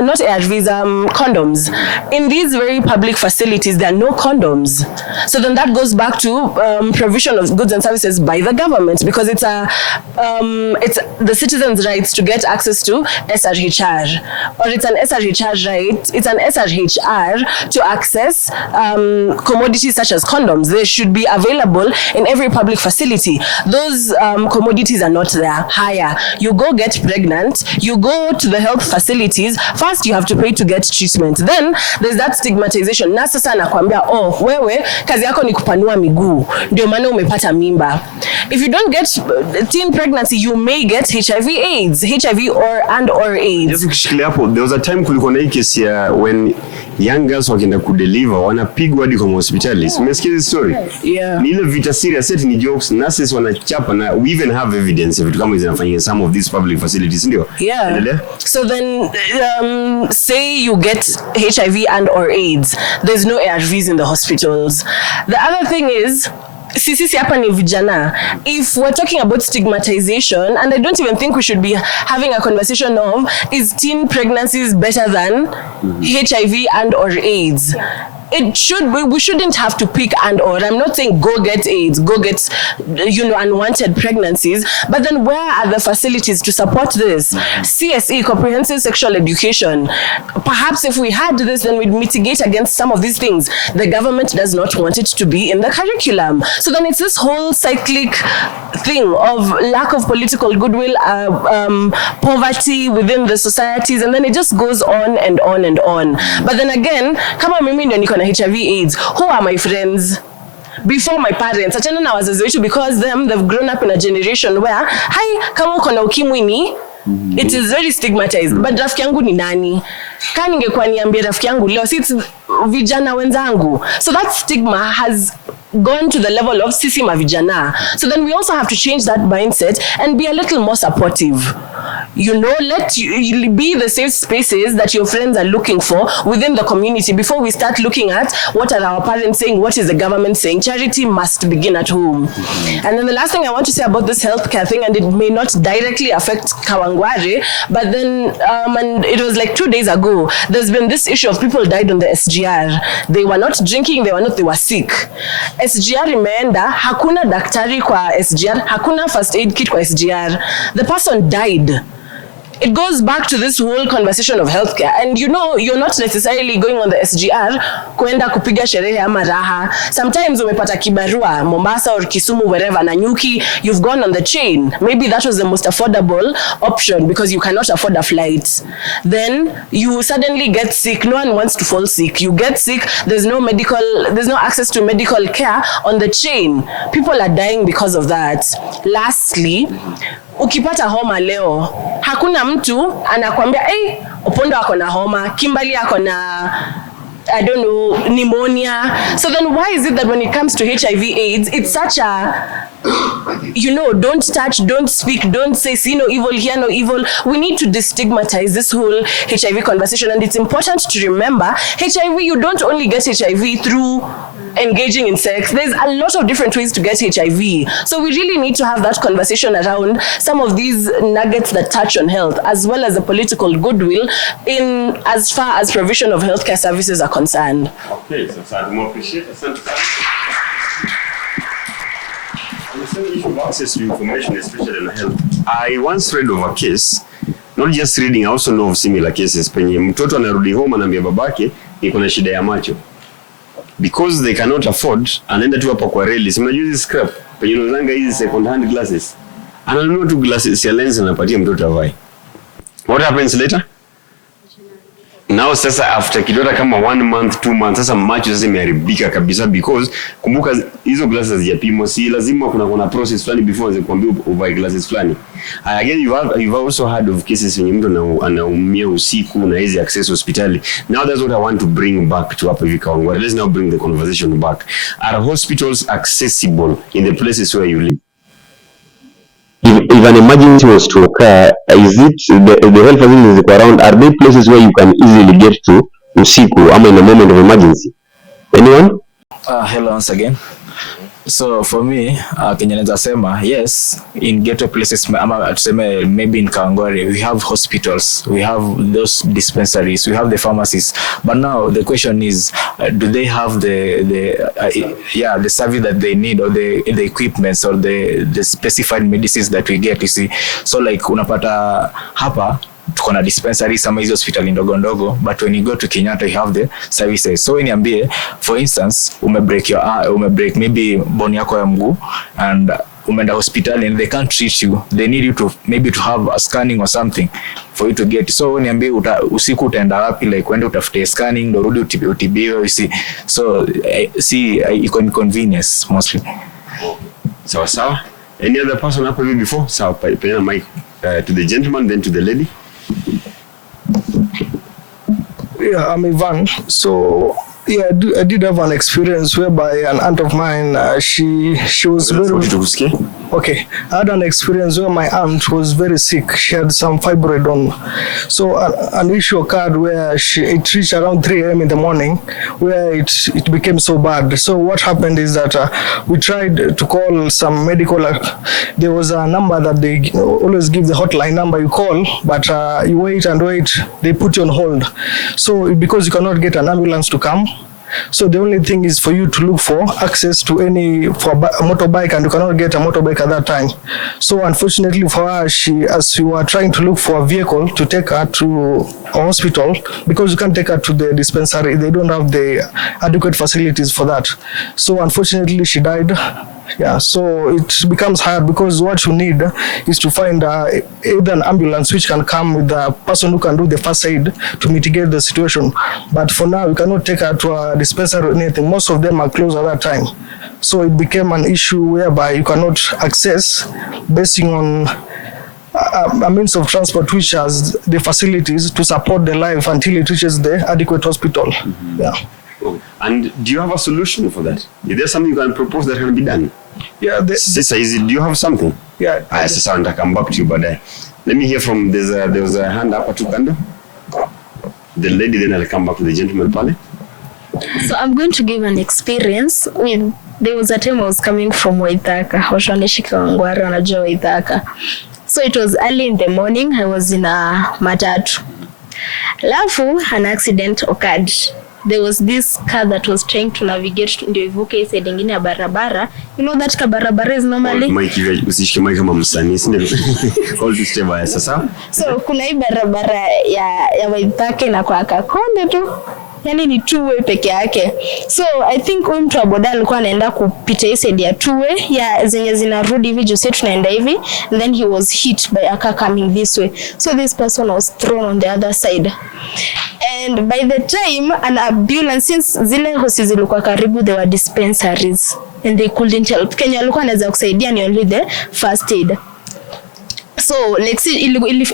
not ARVs, condoms. In these very public facilities there are no condoms. So then that goes back to provision of goods and services by the government, because it's the citizens' rights to get access to SRHR, or it's an SRHR right. It's an SRHR to access commodities such as condoms. They should be available in every public facility. Those commodities are not there. Higher, you go get pregnant, you go to the health facilities. First, you have to pay to get treatment. Then there's that stigmatization. Na sasa nakwambia, oh, wewe kazi yako ni kupanua miguu, ndio maana umepata mimba. If you don't get teen pregnancy, you may get HIV/AIDS, HIV or AIDS. Just ukishikilia hapo, there was a time kulikuwa na hii kesi ya when young girls wakienda kudeliver wanapigwa hadi kwa hospitali. Umesikia hizo story? Yeah. Ni ile vita serious, set ni jokes, nurses wanachapa, na we even have evidence of it kama zinafanyika some of these public facilities, ndio? Yeah. So then say you get HIV or AIDS, there's no ARVs in the hospitals. The other thing is, sisi hapa ni vijana. If we're talking about stigmatization, and I don't even think we should be having a conversation of is teen pregnancies better than HIV or AIDS. We shouldn't have to pick or. I'm not saying go get AIDS, go get unwanted pregnancies, but then where are the facilities to support this? CSE, comprehensive sexual education. Perhaps if we had this, then we'd mitigate against some of these things. The government does not want it to be in the curriculum. So then it's this whole cyclic thing of lack of political goodwill, poverty within the societies, and then it just goes on and on and on. But then again, kama mimi ndio niko na HIV/AIDS, who are my friends? Before my parents, achana na wazazi wetu, because they've grown up in a generation where kama uko na ukimwi ni it is very stigmatized. But rafiki yangu ni nani? Kama ningekuwa niambia rafiki yangu leo, si vijana wenzangu. So that stigma has gone to the level of sisi mavijana. So then we also have to change that mindset and be a little more supportive. Let you be the safe spaces that your friends are looking for within the community before we start looking at what are our parents saying, what is the government saying. Charity must begin at home. And then the last thing I want to say about this healthcare thing, and it may not directly affect Kawangware, but then and it was like 2 days ago, there's been this issue of people died on the SGR. They were not drinking, they were sick. SGR imeenda, hakuna daktari kwa SGR, hakuna first aid kit kwa SGR. The person died. It goes back to this whole conversation of healthcare. And you're not necessarily going on the SGR kuenda kupiga sherehe ama raha. Sometimes umepata kibarua, Mombasa or Kisumu, wherever, Nanyuki, you've gone on the train. Maybe that was the most affordable option because you cannot afford a flight. Then you suddenly get sick. No one wants to fall sick. You get sick, there's no access to medical care on the train. People are dying because of that. Lastly, ukipata homa leo, hakuna mtu anakuambia, Opondo ako na homa, Kimbali ako na, I don't know, pneumonia. So then why is it that when it comes to HIV/AIDS, it's such a, don't touch, don't speak, don't say, see no evil, hear no evil. We need to destigmatize this whole HIV conversation. And it's important to remember, HIV, you don't only get HIV through engaging in sex. There's a lot of different ways to get HIV. So we really need to have that conversation around some of these nuggets that touch on health, as well as the political goodwill in as far as provision of healthcare services are concerned. Okay, so I more appreciate it. On the same issue of access to information, especially in health, I once read of a case, not just reading, I also know of similar cases. Penye mtoto anarudi home anaambia babake niko na shida ya macho. Because they cannot afford, anaenda tu hapo kwa reli. Si mnajua hizi scrap, penye unazanga hizi second hand glasses. Ananunua tu glasses ya lens anapatia mtoto avae. What happens later? Now sasa after kidota kama 1 month 2 months sasa macho sasa imeharibika kabisa, because kumbuka hizo glasses zijapimwa, si lazima kuna process fulani before zikwambie uvae glasses fulani. Again you've also heard of cases when mtu anaumia usiku na hizi access hospitali. Now that's what I want to bring back to hapa hivi Kawangware. Let's now bring the conversation back. Are hospitals accessible in the places where you live? If an emergency was to occur, is it the health facilities around, are there places where you can easily get to usiku ama in a moment of emergency? Anyone? Hello once again. So for me, Kenya naweza sema yes, in ghetto places ama tuseme maybe in Kawangware we have hospitals, we have those dispensaries, we have the pharmacies, but now the question is do they have the service that they need, or the equipments, or the specified medicines that we get, you see. So like unapata hapa tuko na dispensary sama hizo hospitali ndogo ndogo, but when you go to Kenyatta you have the services. So niambie, for instance umebreak maybe bone yako ya mguu and umeenda hospitali and they can't treat you, they need you to maybe to have a scanning or something for you to get. So niambie usiku utaenda wapi, like uende utafute scanning ndo rudi utibiwe, you see. So see iko inconvenience mostly. Sawa. Any other person hapo hivi before? Sawa, pena mic to the gentleman, then to the lady. Yeah, I'm Ivan. So yeah, I did have an experience whereby an aunt of mine, she was very... Okay, I had an experience where my aunt was very sick. She had some fibroid on. So an issue occurred where it reached around 3 a.m. in the morning, where it became so bad. So what happened is that we tried to call some medical. There was a number that they always give, the hotline number you call, but you wait and wait. They put you on hold. So because you cannot get an ambulance to come, so the only thing is for you to look for access to a motorbike, and you cannot get a motorbike at that time. So unfortunately for her, as you are trying to look for a vehicle to take her to a hospital, because you can't take her to the dispensary, they don't have the adequate facilities for that. So unfortunately she died. Yeah, so it becomes hard, because what you need is to find either an ambulance which can come with a person who can do the first aid to mitigate the situation. But for now, you cannot take her to a dispensary or anything. Most of them are closed at that time. So it became an issue whereby you cannot access based on a means of transport which has the facilities to support the life until it reaches the adequate hospital. Mm-hmm. Yeah. And do you have a solution for that? Is there something you can propose that can be done? Yeah. Sister, do you have something? Yeah. Sister, I'll come back to you, but let me hear from, there was a hand up at Tukando. The lady, then I'll come back to the gentleman pale. So I'm going to give an experience with, there was a time I was coming from Waithaka. Watu wanaishi Kawangware wanajua Waithaka. So it was early in the morning, I was in a matatu. Alafu, an accident occurred. There was this car that was trying to navigate ndio ivuke hii side nyingine ya barabara. You know that barabara is normally usishike mic kama msanii, si ndio? Hold to stay by sasa. So kuna hii barabara ya Waithaka na kwa Kakonde tu. Yani ni two way peke yake. So I think huyu mtu wa boda alikuwa anaenda kupita hii side ya two way ya zenye zinarudi hivi juu sisi tunaenda hivi, and then he was hit by a car coming this way. So this person was thrown on the other side. And by the time an ambulance, since zile hosi zilikuwa karibu, there were dispensaries and they couldn't help. Kenya alikuwa anaweza kusaidia ni only the first aid. So like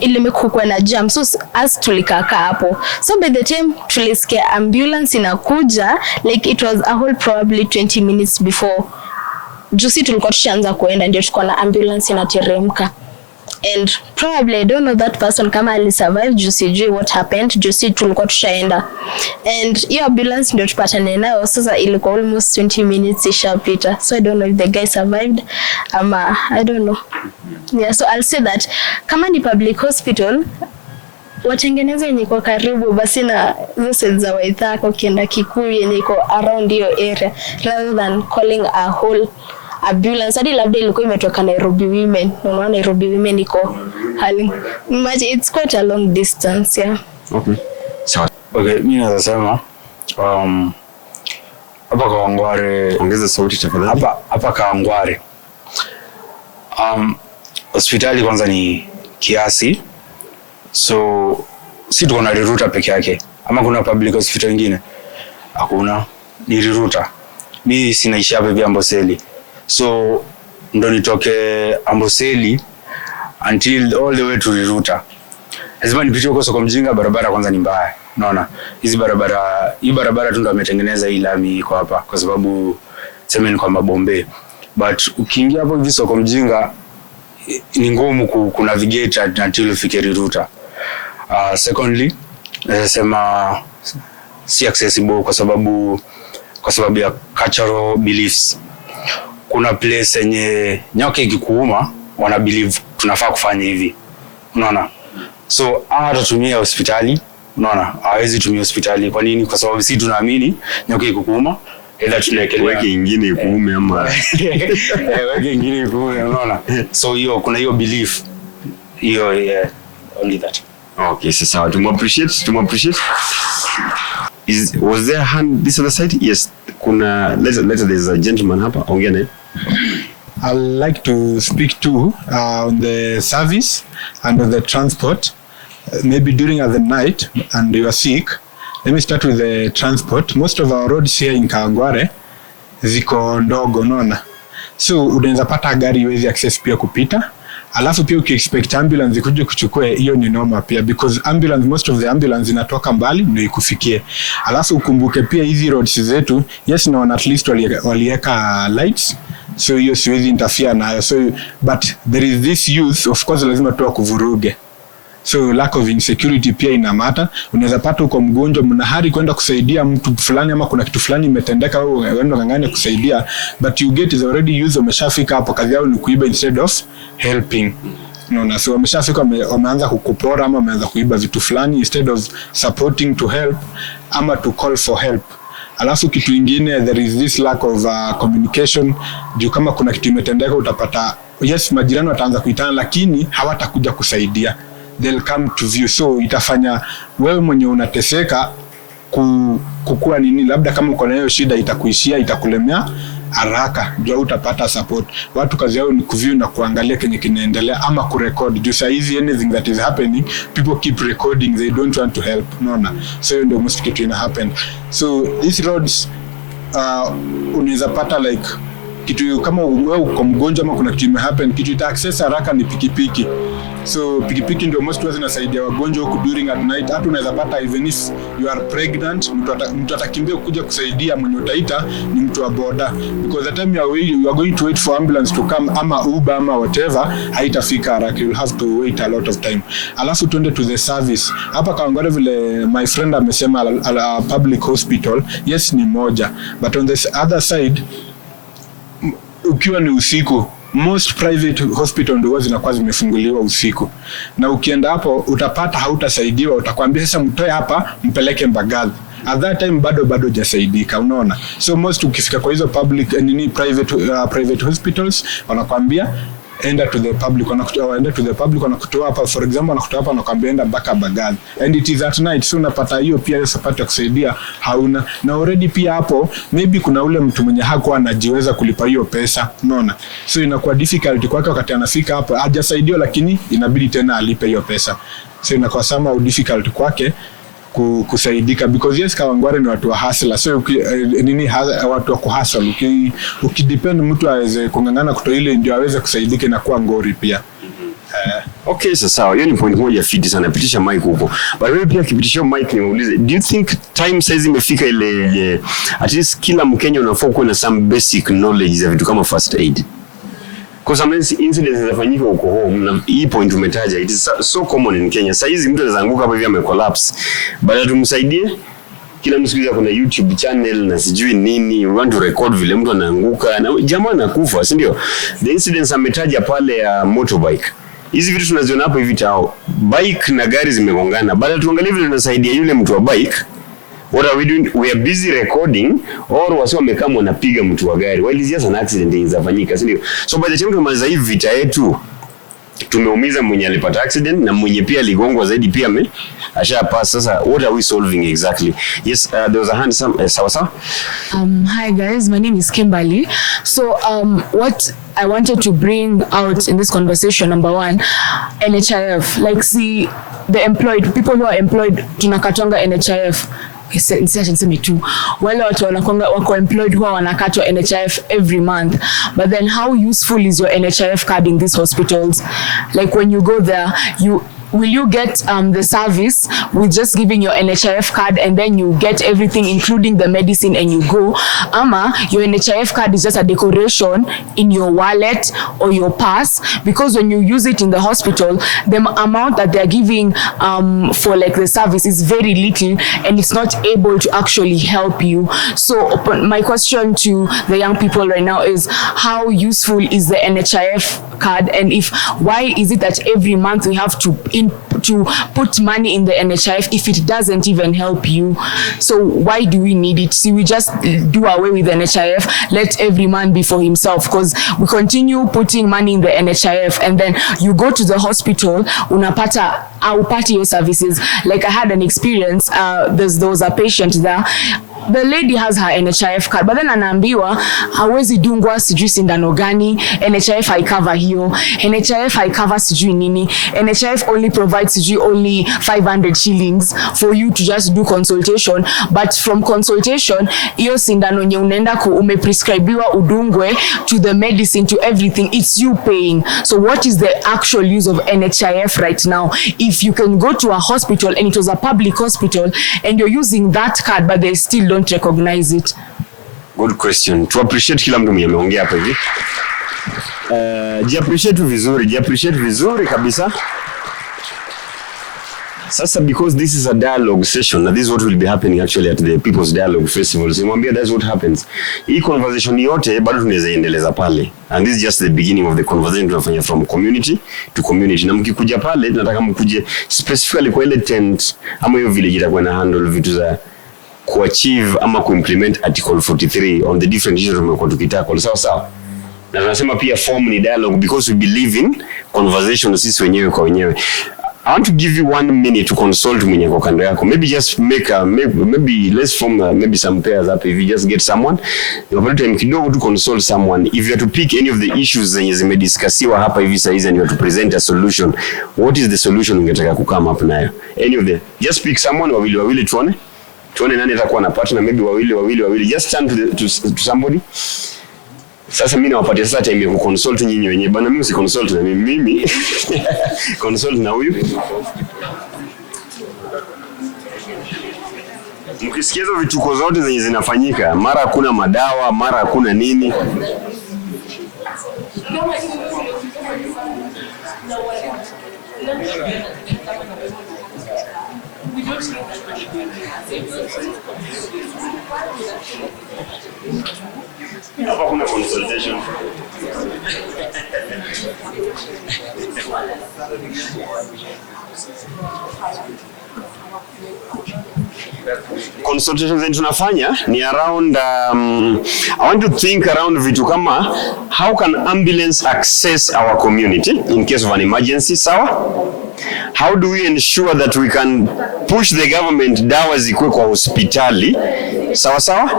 ilimekukwa na jam, so as tulikaka hapo. So by the time tulisikia ambulance inakuja, like it was a whole probably 20 minutes before jusi tulikuwa tushaanza kuenda ndio tuko na ambulance inateremka. And probably I don't know that person kama ali survive, jusi what happened, jusi tulikuwa tushaenda. And hiyo ambulance ndio tupatane nayo sasa ilikuwa almost 20 minutes ishapita. So I don't know if the guy survived ama I don't know. Yeah, so I'll say that kama ni public hospital watengeneze yenye iko karibu basi na zile za Waithaka ukienda Kikuyu yenye iko around hiyo area, rather than calling a whole ambulance. Hadi labda ilikuwa imetoka Nairobi Women. Unaona Nairobi Women iko hali. It's quite a long distance, yeah. Okay. So, okay, mimi nasema hapa Kawangware, ongeza sauti tafadhali. Hapa Kawangware. Hospitali kwanza ni kiasi. So si tuko na Riruta peke yake ama kuna public hospital nyingine? Hakuna, ni Riruta. Mimi sinaishi hapa hivi Amboseli, so ndo nitoke Amboseli until all the way to Riruta. Lazima nipitie huko soko mjinga, barabara kwanza ni mbaya. Unaona? Hii barabara tu ndo ametengeneza hii lami iko hapa kwa sababu sema ni kwa mabombe. But ukiingia hapo hivi soko mjinga ni ngumu ku navigate until ufike Riruta. Secondly, sema si accessible kwa sababu ya cultural beliefs. Kuna place yenye nyoka ikikuuma wana believe tunafaa kufanya hivi. Unaona? So hatatumia hospitali. Unaona? Hawezi tumia hospitali. Kwa nini? Kwa sababu sisi tunaamini nyoka ikikuuma ila tunaekelea weke ingine ikuume ama weke ingine ikuume. Unaona? So hiyo kuna hiyo belief. Hiyo only that. Okay, so sawa. To appreciate. Was there a hand this other side? Yes. Kuna later there's a gentleman hapa. Ongea naye. I'd like to speak too on the service and on the transport. Maybe during the night and you are sick. Let me start with the transport. Most of our roads here in Kawangware ziko ndogo, unaona. So unaweza pata gari iwezi access pia kupita. Alafu pia ukiexpect ambulance ikuje kuchukue, hiyo ni noma pia because most of the ambulance inatoka mbali ndio ikufikie. Alafu ukumbuke pia hizi roads zetu, yes naona at least walieka lights, so hiyo siwezi interfere nayo. So but there is this youth, of course lazima tu kuvuruge. So lack of insecurity pia ina matter. Unaweza pata uko mgonjwa mnahari kwenda kusaidia mtu fulani ama kuna kitu fulani imetendeka au uende ngangane kusaidia, but you get is already used, umeshafika hapo kazi yao ni kuiba instead of helping. Unaona, so wameshafika wameanza kukupora ama wameanza kuiba vitu fulani instead of supporting to help ama to call for help. Alafu kitu kingine, there is this lack of communication. Juu kama kuna kitu imetendeka utapata yes majirani wataanza kuitana lakini hawatakuja kusaidia. They'll come to view. So itafanya wewe mwenye unateseka kukua nini, labda kama uko na hiyo shida itakuishia, itakulemea haraka, ndio utapata support. Watu kazi yao ni kuview na kuangalia kenye kinaendelea ama kurecord. Juu saa hizi anything that is happening, people keep recording, they don't want to help. Unaona? So ndio most kitu ina happen. So these roads unaweza pata like kitu kama wewe uko mgonjwa ama kuna kitu imehappen, kitu ita access haraka ni pikipiki. So pikipiki ndio most wazi nasaidia wagonjwa huko during at night. Hata unaweza pata even if you are pregnant, mtu atakimbia kuja kusaidia, mwenye utaita ni mtu wa boda, because the time you are going to wait for ambulance to come ama Uber ama whatever, haitafika haraka, you will have to wait a lot of time. Alafu tuende to the service. Hapa Kawangware vile my friend amesema public hospital, yes ni moja, but on the other side ukiwa ni usiku, most private hospital ndio zinakuwa zimefunguliwa usiku, na ukienda hapo utapata hautasaidiwa, utakwambia sasa mtoe hapa mpeleke Mbagathi. At that time bado hujasaidika, unaona. So most ukifika kwa hizo public private hospitals wanakuambia enda to the public, wanakutoa hapa, for example wanakutoa hapa wanakuambia enda mpaka Mbagathi, and it is at night. So unapata hiyo pia support ya kusaidia hauna, na already pia hapo maybe kuna ule mtu mwenye hakuwa anajiweza kulipa hiyo pesa, unaona. So inakuwa difficult kwake wakati anafika hapo hajasaidiwa, lakini inabidi tena alipe hiyo pesa. So inakuwa sama difficult kwake kusaidika, because yes Kawangware ni watu wa hustler. So watu wa kuhustle, ukidepend mtu aweze kungangana kutoa ile ndio aweze kusaidika na kuwa ngori pia. Okay, sawa. Hiyo ni point moja fiti sana. Pitisha mic huko. But wewe pia kipitisha mic niulize, do you think time size imefika ile at least kila Mkenya unafaa kuwa na some basic knowledge za vitu kama first aid? Because sometimes incidents zinafanyika huko home, na hii point umetaja, it is so common in Kenya. Sasa hizi mtu anaweza anguka hapa hivi amecollapse, baada tumsaidie, kila msikilizaji kuna YouTube channel na sijui nini, we want to record vile mtu anaanguka na jamaa anakufa, si ndio? The incidents ametaja pale ya motorbike, hizi vitu tunaziona hapa hivi tao, bike na gari zimegongana, baada tuangalie vile tunasaidia yule mtu wa bike. What are we doing? We are busy recording, or wasi wamekama wanapiga mtu wa gari. While is just an accident inafanyika, si ndio? So by the time tumaliza hivi vita yetu, tumeumiza mwenye alipata accident na mwenye pia aligongwa zaidi pia ashapasa. Sasa what are we solving exactly? Yes, there was a hand sawa. Hi guys, my name is Kimberly. So what I wanted to bring out in this conversation, number one, NHIF. Like, see, the employed, people who are employed, tunakatonga NHIF. Niseme tu wale watu wanakonga wako employed huwa wanakatwa NHIF every month, but then how useful is your NHIF card in these hospitals? Like, when you go there, will you get the service with just giving your NHIF card and then you get everything including the medicine and you go? Ama your NHIF card is just a decoration in your wallet or your purse, because when you use it in the hospital, the amount that they're giving for like the service is very little and it's not able to actually help you. So my question to the young people right now is, how useful is the NHIF card, and why is it that every month we have to put money in the NHIF if it doesn't even help you? So why do we need it? See, we just do away with the NHIF, let every man be for himself, because we continue putting money in the NHIF and then you go to the hospital, unapata aupati your services. Like, I had an experience, there was a patient there. The lady has her NHIF card, but then anaambiwa hawezi dungwa sijui sindano gani, NHIF haikava hiyo, NHIF haikava sijui nini, NHIF only provides sijui only 500 shillings for you to just do consultation, but from consultation, hiyo sindano nye unaenda umeprescribiwa udungwe, to the medicine, to everything, it's you paying. So what is the actual use of NHIF right now? If you can go to a hospital and it was a public hospital and you're using that card, but they still don't recognize it. Good question. To appreciate kila mtu mwenye ameongea hapa hivi. Appreciate vizuri kabisa. Sasa, because this is a dialogue session, and this is what will be happening actually at the People's Dialogue Festival. Simwambia, that's what happens. Hii conversation yote bado tunaweza endeleza pale. And this is just the beginning of the conversation tunafanya from community to community. Na mkikuja pale, tunataka mkuje specifically kwa ile tent ama hiyo village itakuwa na handle vitu za kuachieve ama kuimplement article 43 on the different issues tumekuwa tukitaka. Sawa. Na tunasema pia form ni dialogue, because we believe in conversation sisi wenyewe kwa wenyewe. I want to give you 1 minute to consult mwenye kwa kando yako. Maybe just maybe let's form maybe some pairs up. If you just get someone, you have time kidogo to consult someone. If you are to pick any of the issues zenye zimediscussiwa hapa hivi saizi and you are to present a solution, what is the solution ungetaka kukama up nayo? Any of them. Just pick someone, wawili tuone nani atakuwa na partner, maybe wawili. Just turn to somebody. Sasa mimi nawapatia sasa time ya kuconsult nyinyi wenyewe. Bana, mimi si consult na mimi. Consult na huyu. Mkisikia hizo vituko zote zenye zinafanyika, mara hakuna madawa, mara hakuna nini. Hapa kuna consultation. Consultations zenye tunafanya ni around I want to think around vitu kama how can ambulance access our community in case of an emergency, sawa? How do we ensure that we can push the government dawa zikuwe kwa hospitali, sawa?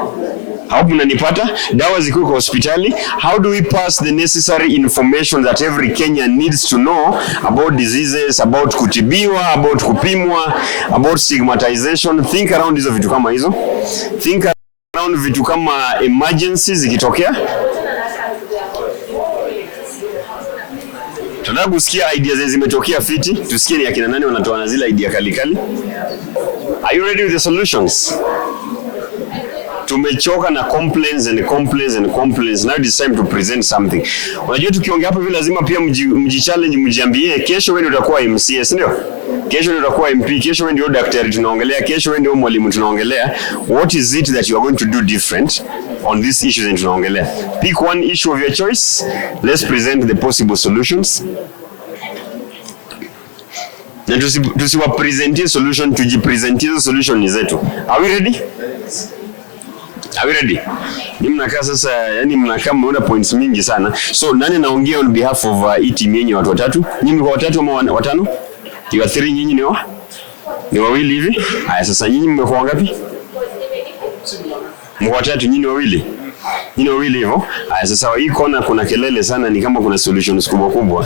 Hapo mnanipata? Dawa zikuwe kwa hospitali. How do we pass the necessary information that every Kenyan needs to know about diseases, about kutibiwa, about kupimwa, about stigmatization? Think around hizo vitu kama hizo. Think around vitu kama emergencies zikitokea. Tunataka kusikia ideas zimetokea fiti, tusikie ni akina nani wanatoa na zile idea kali. Are you ready with the solutions? Tumechoka na complaints. Now it's time to present something. Unajua tukiongea hapa hivi lazima pia mjichallenge, mjiambie kesho wewe ndio utakuwa MCS, ndio? Kesho ndio utakuwa MP, kesho wewe ndio daktari tunaongelea, kesho wewe ndio mwalimu tunaongelea. What is it that you are going to do different on these issues that tunaongelea? Pick one issue of your choice. Let's present the possible solutions. Na tusiwapresentie solution, tujipresentie solution zetu. Are we ready? Are we ready? Ni mnakaa sasa, yani mnakaa mmeona points mingi sana. So nani naongea on behalf of team yenyu watu watatu? Nyinyi kwa watatu ama watano? You are 3, nyinyi ni wawili hivi. Haya sasa nyinyi mmekuwa ngapi? Mko watatu, nyinyi wawili. You know, really hivyo. Sasa hii kona kuna kelele sana, ni kama kuna solutions kubwa kubwa.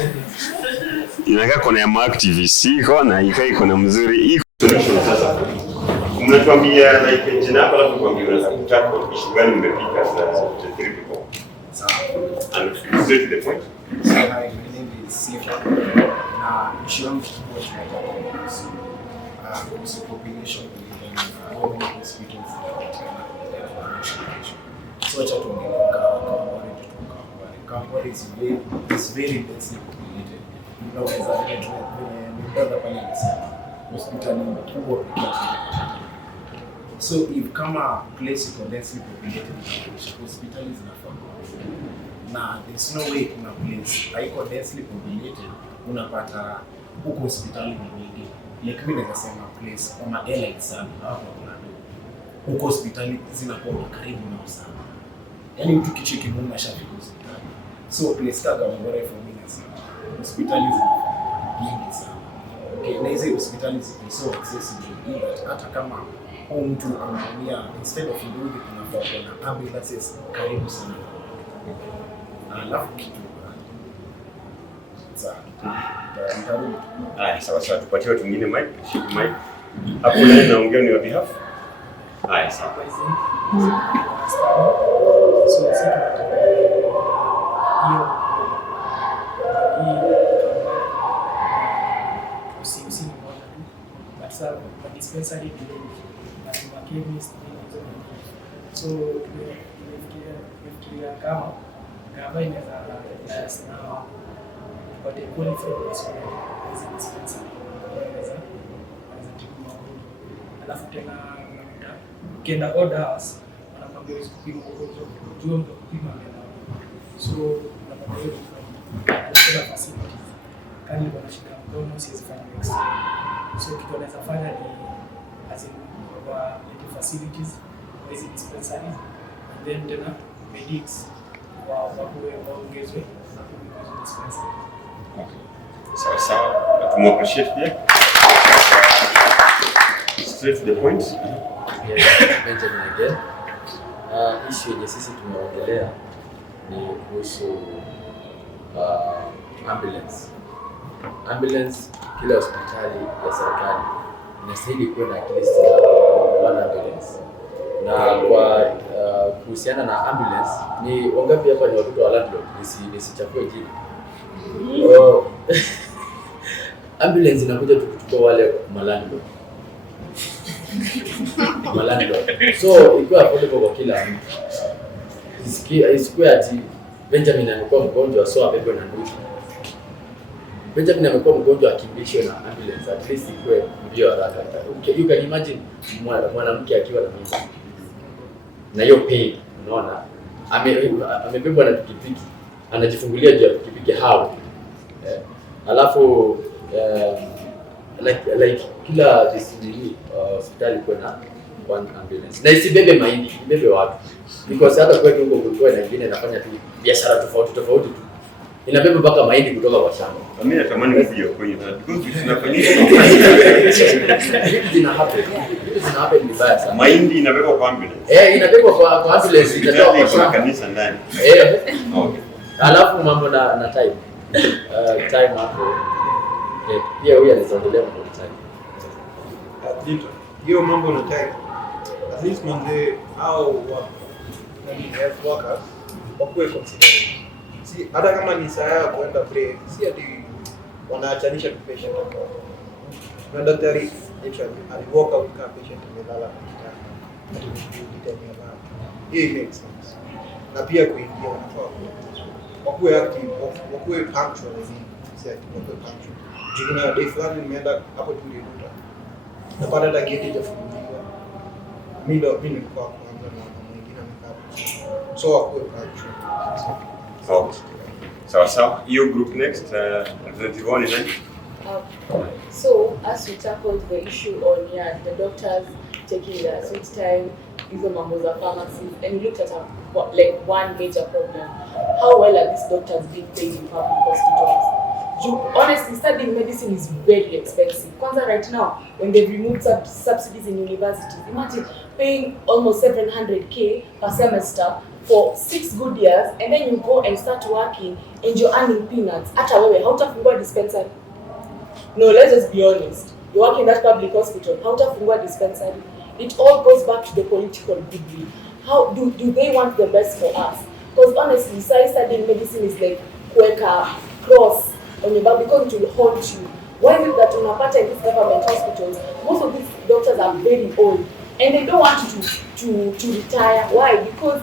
Inakaa kona ya activist, hii kona ikai kona mzuri. Hii solution sasa. Mnatuambia like engine hapa alafu kuambia unataka kutaka issue gani mmepika za the three people. And straight to the point. So my name is Sifa. Na issue yangu kubwa kuhusu population in how many hospitals so acha tuongelee Kawangware is very densely populated. Unaweza nimependa pale hospitali kubwa pekee. So if kama place iko densely populated, hospitali zinafaa. Na there's no way kuna place haiko densely populated unapata huko hospitali ni nyingi. Like mimi naweza sema place kama elite sana hapo kuna huko hospitali zinakuwa karibu na sana. Yaani mtu kicheki mume ashafika hospitali. So place kama Kawangware for me is hospitali nyingi sana. Okay, na hizo hospitali ziko so accessible but hata kama mtu anaumia instead of ndudi kunafaa kuna ambulances karibu sana. Alafu kitu sawa sawa, tupatie watu wengine mic, shika mic. Hapo nani naongea ni wa behalf? Sawa. So dispensary chemist so tumefikiria kama inaweza na but a qualified dispensary inaweza tibu alafu tena ukienda orders wanakwambia kupima kujua kupima so unakwambia kuna facilities kani wanashika mkono siwezi fanya next so kitu anaweza fanya ni as in kwa facilities kwa hizi dispensaries and then tena medics waongezwe na kuongezwa dispensary. Sawa sawa, na tumwappreciate pia. Straight to the point. Benjamin again. Issue yenye sisi tumeongelea ni kuhusu ambulance. Kila hospitali ya serikali inastahili kuwa na at least one ambulance. Na kwa kuhusiana na ambulance, ni wangapi hapa ni watoto wa landlord? Nisichafue jina. Ambulance inakuja tukuchukua wale malandlord. So ikiwa affordable kwa kila mtu. Isikuwe ati Benjamin amekuwa mgonjwa so abebwe na ndugu. Benjamin amekuwa mgonjwa akimbishwe na ambulance, at least ikuwe mbio haraka. You can imagine mwanamke akiwa na mimba. Na hiyo pain, unaona? Amebebwa na pikipiki. Anajifungulia juu ya pikipiki hao. Alafu like kila hospitali kuna na one ambulance. Na isibebe mahindi, ibebe watu. Because hata kwetu huko kulikuwa na nyingine inafanya tu biashara tofauti tu. Inabeba mpaka mahindi kutoka kwa shamba. Mimi natamani kuja kwenye because tunafanyia vitu zina happen vibaya sana. Mahindi inabebwa kwa ambulance. Inabebwa kwa ambulance itatoka kwa shamba. Kanisa ndani. Okay. Alafu mambo na time. Time hapo. Pia huyu alizongelea mambo na time. Hiyo mambo na time. At least manze au health workers wakuwe considerate. Si hata kama ni saa ya kuenda break, si ati wanaachanisha patient hapo. Na daktari aliwalk out kama patient amelala kwa kitanda. Ati ndio hiyo makes sense. Na pia kuingia wanafaa wakuwe active, wakuwe punctual hivi. Si ati wakuwe punctual. Juna day fulani nimeenda hapo tu niliruka. Napata hata gate ijafunguliwa. Mimi nilikuwa kwanza na mwingine amekaa. So wakuwe punctual. Sawa. Your group next, representative one nani? So as we tackled the issue on the doctors taking their sweet time, hizo mambo za pharmacies, and we looked at one major problem. How well are these doctors being paid in public hospitals? Honestly, studying medicine is very expensive. Kwanza right now, when they removed subsidies in universities, imagine paying almost 700k per semester for 6 good years, and then you go and start working and you're earning peanuts. Hata wewe hautafungua dispensary. No, let's just be honest. You work in that public hospital, hautafungua dispensary. It all goes back to the political degree. How do they want the best for us? Because honestly, studying medicine is like kuweka cross on your back because it will haunt you. Why is it that unapata in these government hospitals, most of these doctors are very old and they don't want to retire. Why? Because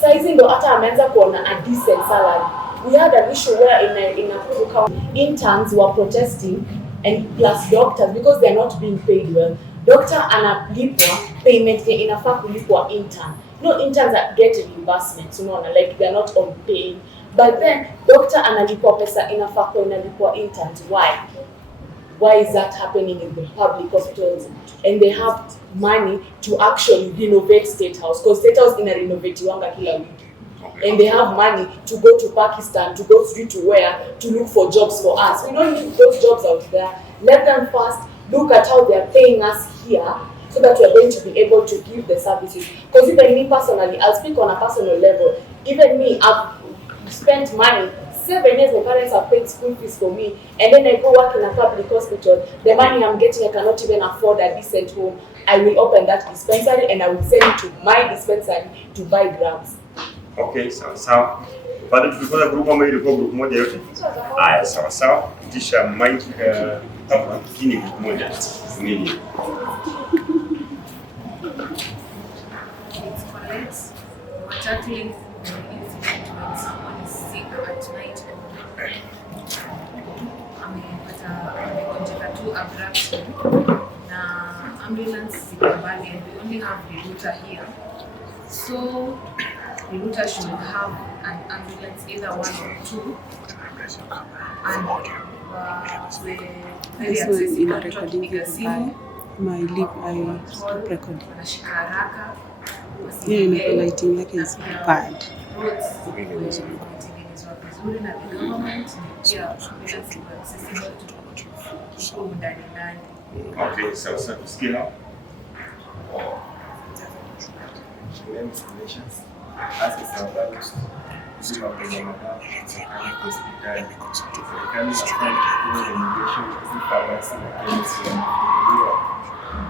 saizi ndo hata ameanza kuona a decent salary. We had an issue where in Nakuru County, interns were protesting and plus doctors because they are not being paid well. Doctor analipwa payment inafaa kulipwa intern. No, interns are getting reimbursements, unaona, like they are not on paying. But then doctor analipwa pesa inafaa kwa inalipwa interns. Why? Why is that happening in the public hospitals? And they have money to actually renovate State House because State House ina renovatiwanga kila wiki. And they have money to go to Pakistan, to go to where, to look for jobs for us. We don't need those jobs out there. Let them first look at how they are paying us here so that we are going to be able to give the services. Because even me personally, I'll speak on a personal level. Even me, I've spent money. 7 years my parents have paid school fees for me, and then I go work in a public hospital. The money I'm getting, I cannot even afford a decent home. I will open that dispensary and I will send it to my dispensary to buy grams. Okay, sawa. Baada tulikuwa group ama ilikuwa group moja yote? Haya, sawa. Kisha mic hapa kini group moja. Nini? We're tackling the incident when someone is sick at night or amegonjeka tu abruptly na ambulance ziko mbali and we only have the router here. So the router should have an ambulance, either 1 or 2, and very accessible. Mtu akipiga simu stop recording. Anashika haraka. Lighting yake is bad. Roads kutengenezwa vizuri na the government, pia ambulance iko accessible to huko ndani. Okay, sawa. Tusikie hapo. Hasa sababu zima kwenye madawa katika hospitali. Serikali inafanya remediation hizi pharmacy na chemistry wanafungua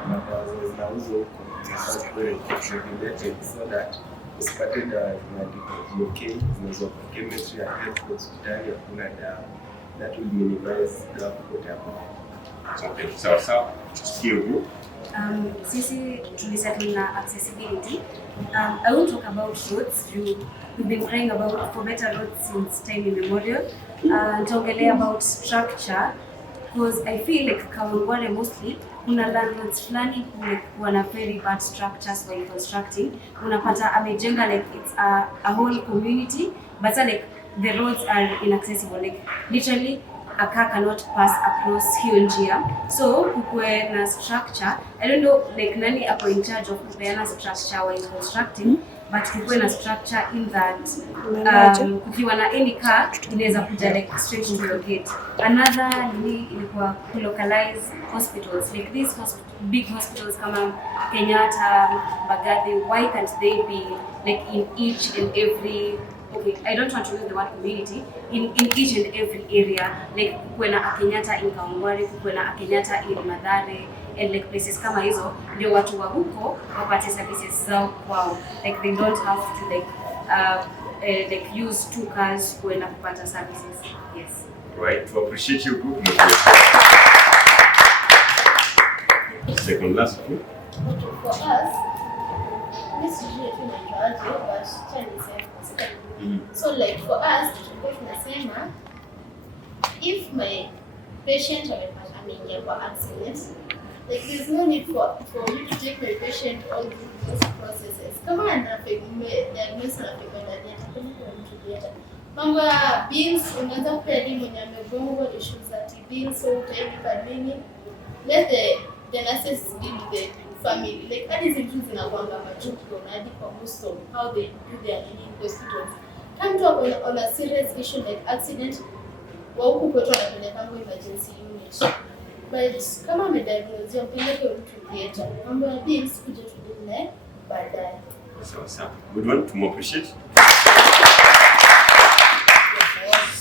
madawa zinauzwa huko zinafaa kuwa regulated so that usipate dawa zinaandikwa GOK zinauzwa kwa chemistry ya health hospitali hakuna dawa. That will minimize dawa kupotea hapo. Okay, sawa. Tusikie huko. Sisi tulisettle na accessibility. I won't talk about roads. We've been crying for better roads since time immemorial. Nitaongelea about structure because I feel like Kawangware mostly kuna landlords fulani wana very bad structures while constructing. Unapata amejenga like it's a whole community, but like the roads are inaccessible. Like literally a car cannot pass across hiyo njia. So kukue na structure, I don't know like nani ako in charge of kupeana structure while constructing, but kukue na structure in that kukiwa na any car inaweza kuja like straight into your gate. Another ilikuwa localize hospitals, like these big hospitals kama Kenyatta, Mbagathi, why can't they be like in each and every, okay, I don't want to use the word community, in each and every area, like kukwena a Kenyatta in Kawangware, kukwena a Kenyatta in Madare, and like places kama hizo, ndio watu wa huko wapate services zao kwao. Like they don't have to like use 2 cars kuenda kupata services. Yes. Right, to appreciate your group. Second last group. Okay, for us, this is really but so like for us, tunasema if my patient ameingia kwa accident, like there's no need for me to take my patient all through those processes. Kama diagnose na ndani atapeleka mtu mambo ya bills, unaanza kupeleka mwenye amegongwa issues za TB, so utaipa nini, let the nurses deal with the family. Like that is includes in Awanga Majuku and for most of how they do their in hospitals. Come to on a serious issue like accident, wa huku kwetu wanapeleka kwa emergency unit. But kama amediagnose mpeleke mtu theater. Mambo ya bills kuja tudile baadaye. Sawa. Good one, to appreciate.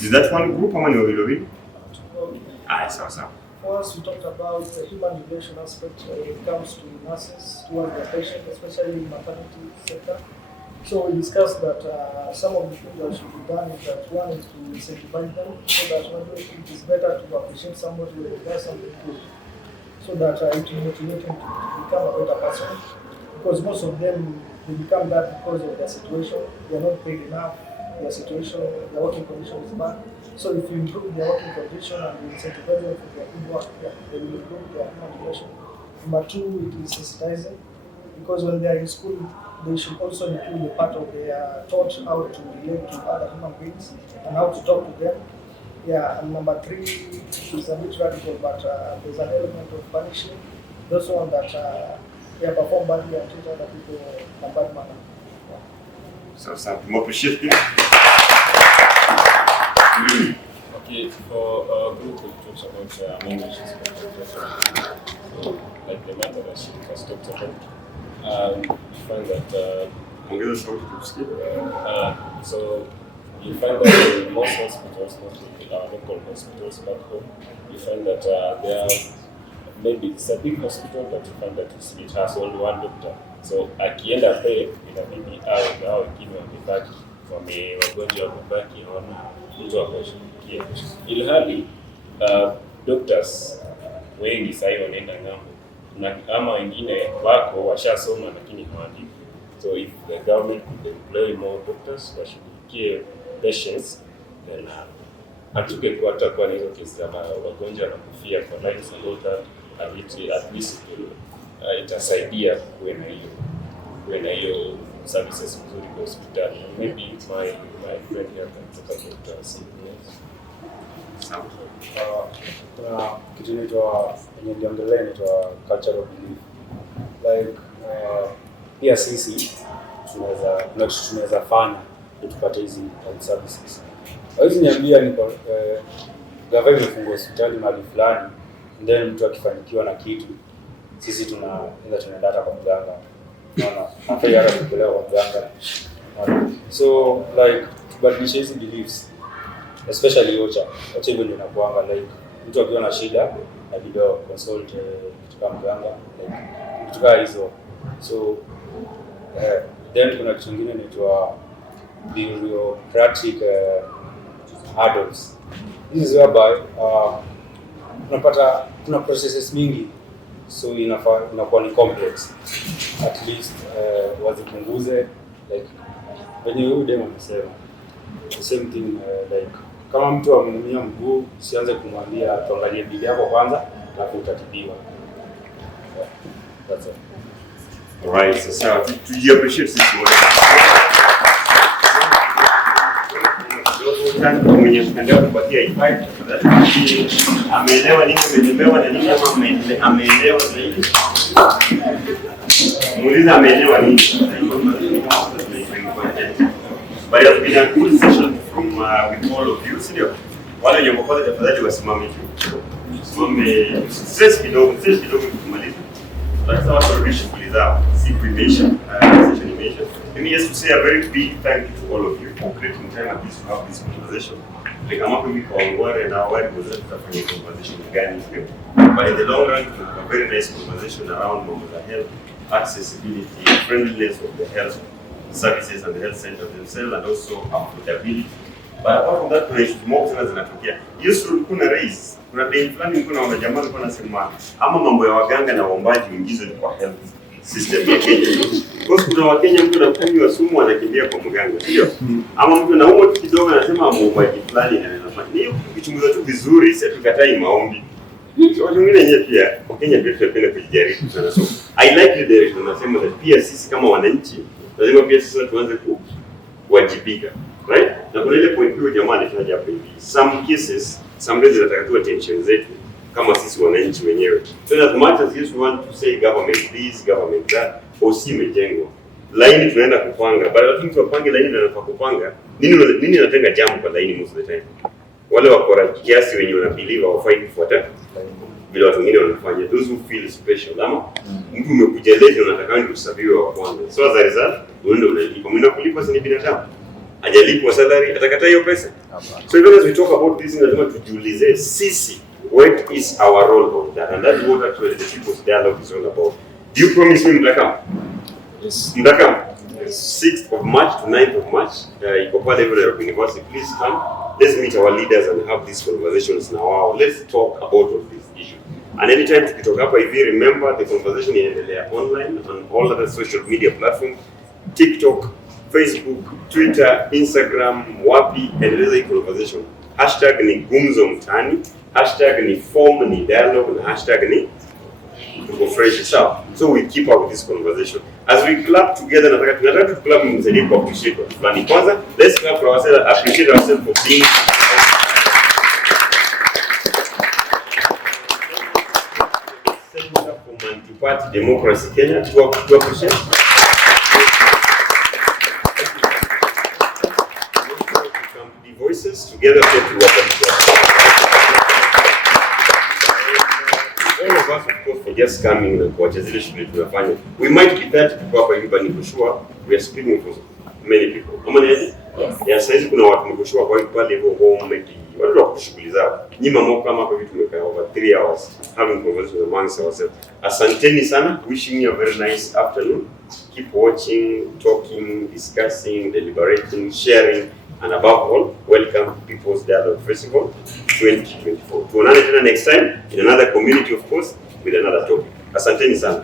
Is that one group or many of you? Sawa. For us, we talked about the human relation aspect when it comes to nurses towards the patient, especially in maternity sector. So we discussed that some of the things that should be done is that one is to incentivize them so that when it is better to appreciate somebody when they does something good, so that it will motivate them to become a better person. Because most of them, they become that because of their situation. They are not paid enough. Their situation, their working condition is bad. So if you improve their working condition and you incentivize them for their good work, they will improve their human relation. Number two, it is sensitizing, because when they are in school, they should also include the part of their taught how to relate to other human beings and how to talk to them. And number three is a bit radical, but there's an element of punishing those ones that perform badly and treat other people in a bad manner. So more appreciate it. Okay, for a group who talks about English so like the matter that she has talked about, you find that so you find that in most hospitals, mostly local hospitals back home, you find that there are maybe it's a big hospital, but you find that it has only one doctor. So akienda pale inabidi au wengine wamebaki wagonjwa wamebaki hawana mtu wa kushughulikia. Ilhali doctors wengi sasa wanaenda ng'ambo na ama wengine wako washasoma lakini hawalipi. So if the government could employ more doctors washughulikie patients, then hatungekuwa hatakuwa na hizo kesi za wagonjwa na kufia kwa lines and all that. At least itasaidia kuwe na hiyo services nzuri kwa hospitali. Maybe my friend here can talk about CPS. Kuna kitu inaitwa niongelea inaitwa cultural belief. Like pia sisi tunaweza fanya tupate hizi services. Hawezi niambia ni gavana imefungua hospitali mahali fulani, then mtu akifanikiwa na kitu sisi tunaenda hata kwa mganga. Afya hata kupeleka kwa mganga. So like tubadilishe hizi beliefs, especially ocha hivyo ndio inakuanga like mtu akiwa na shida inabidi consult kitu kama mganga, like kitu kama hizo. So then kuna kitu kingine inaitwa bureaucratic hurdles. This is whereby unapata kuna processes mingi, so inakuwa ni complex. At least wazipunguze, like wenye huyu demo amesema the same thing, like kama mtu ameumia mguu usianze kumwambia tuangalie bili yako kwanza alafu utatibiwa. That's it. Alright, so we appreciate this one. Mwenye mtandao kupatia impact ameelewa nini amelemewa na nini ama ameelewa zaidi. Muuliza ameelewa nini. But it has been a good session from with all of you. Sio wale wenye mkoa tafadhali wasimame tu. Simame stress kidogo kumaliza. That's our solution for that. Siku imeisha, session imeisha. Let me just say a very big thank you to all of you for creating time at least to have this conversation. Like I'm happy with Kawangware now, why was that a conversation again? But in the long run, a very nice conversation around the health, accessibility, friendliness of the health services and the health centers themselves, and also affordability. But apart from that, kuna issues more sana zinatokea. Yesu kuna raise, kuna day fulani kuna wanajamii kuna nasema ama mambo ya waganga na waombaji uingizwe kwa health system ya Kenya. Kwa sababu kuna Wakenya mtu anakunywa sumu anakimbia kwa mganga. Ndio. Ama mtu anaumwa kidogo anasema muombaji fulani na anafanya. Ni kuchunguza tu vizuri, sisi tukatai maombi. So watu wengine wenyewe pia Wakenya pia tunapenda kujaribu sana. So I like the direction nasema that pia sisi kama wananchi lazima pia sisi tuanze kuwajibika. Right? Na kuna ile point hiyo jamaa anataja hapo hivi. Some cases zinataka attention zetu kama sisi wananchi wenyewe. So as much as you want to say government this, government that, OC imejengwa. Laini tunaenda kupanga. Baada ya mtu apange laini na anataka kupanga, nini natenga jamu kwa laini most of the time. wale wakora kiasi wenye wanabelieve hawafai kufuata vile watu wengine wanafanya, those who feel special. Ama mtu umekuja leo unataka ndio usabiwe wa kwanza, so as a result uende unalipa. Mimi nakulipa si ni binadamu, hajalipwa salary atakataa hiyo pesa. So even as we talk about this, lazima tujiulize sisi, what is our role on that, and that's what actually the people's dialogue is all about. Do you promise me mtakam? Yes. Mtakam? 6th of March to 9th of March, iko pale Nairobi University. Please come. Let's meet our leaders and have these conversations now. Let's talk about all these issues. And anytime tukitoka hapa hivi, remember the conversation inaendelea online on all other social media platforms, TikTok, Facebook, Twitter, Instagram, wapi, endeleza hii conversation. Hashtag ni Gumzo Mtaani, hashtag ni form ni dialogue, na hashtag ni tuko fresh sawa. So we keep up with this conversation. As we clap together, nataka tu clap msaidie kwa appreciate watu fulani. Kwanza, let's clap for ourselves, appreciate ourselves for being Center for Multi-Party Democracy Kenya. To appreciate. The voices together to all of us, of course, for just coming na kuacha zile shughuli tunafanya. We might be 30 people hapa hivi, but niko sure we are speaking for many people. Kama ni yes. Yes, saizi kuna watu niko sure kwa hiyo pale hivyo home watu wa kushughuli zao. Nyinyi mamo kama hapa hivi tumekaa over 3 hours having conversations amongst ourselves. Asanteni sana. Wishing you a very nice afternoon. Keep watching, talking, discussing, deliberating, sharing, and above all, welcome People's Dialogue Festival 2024. Tuonane tena next time in another community, of course, with another topic. Asanteni sana.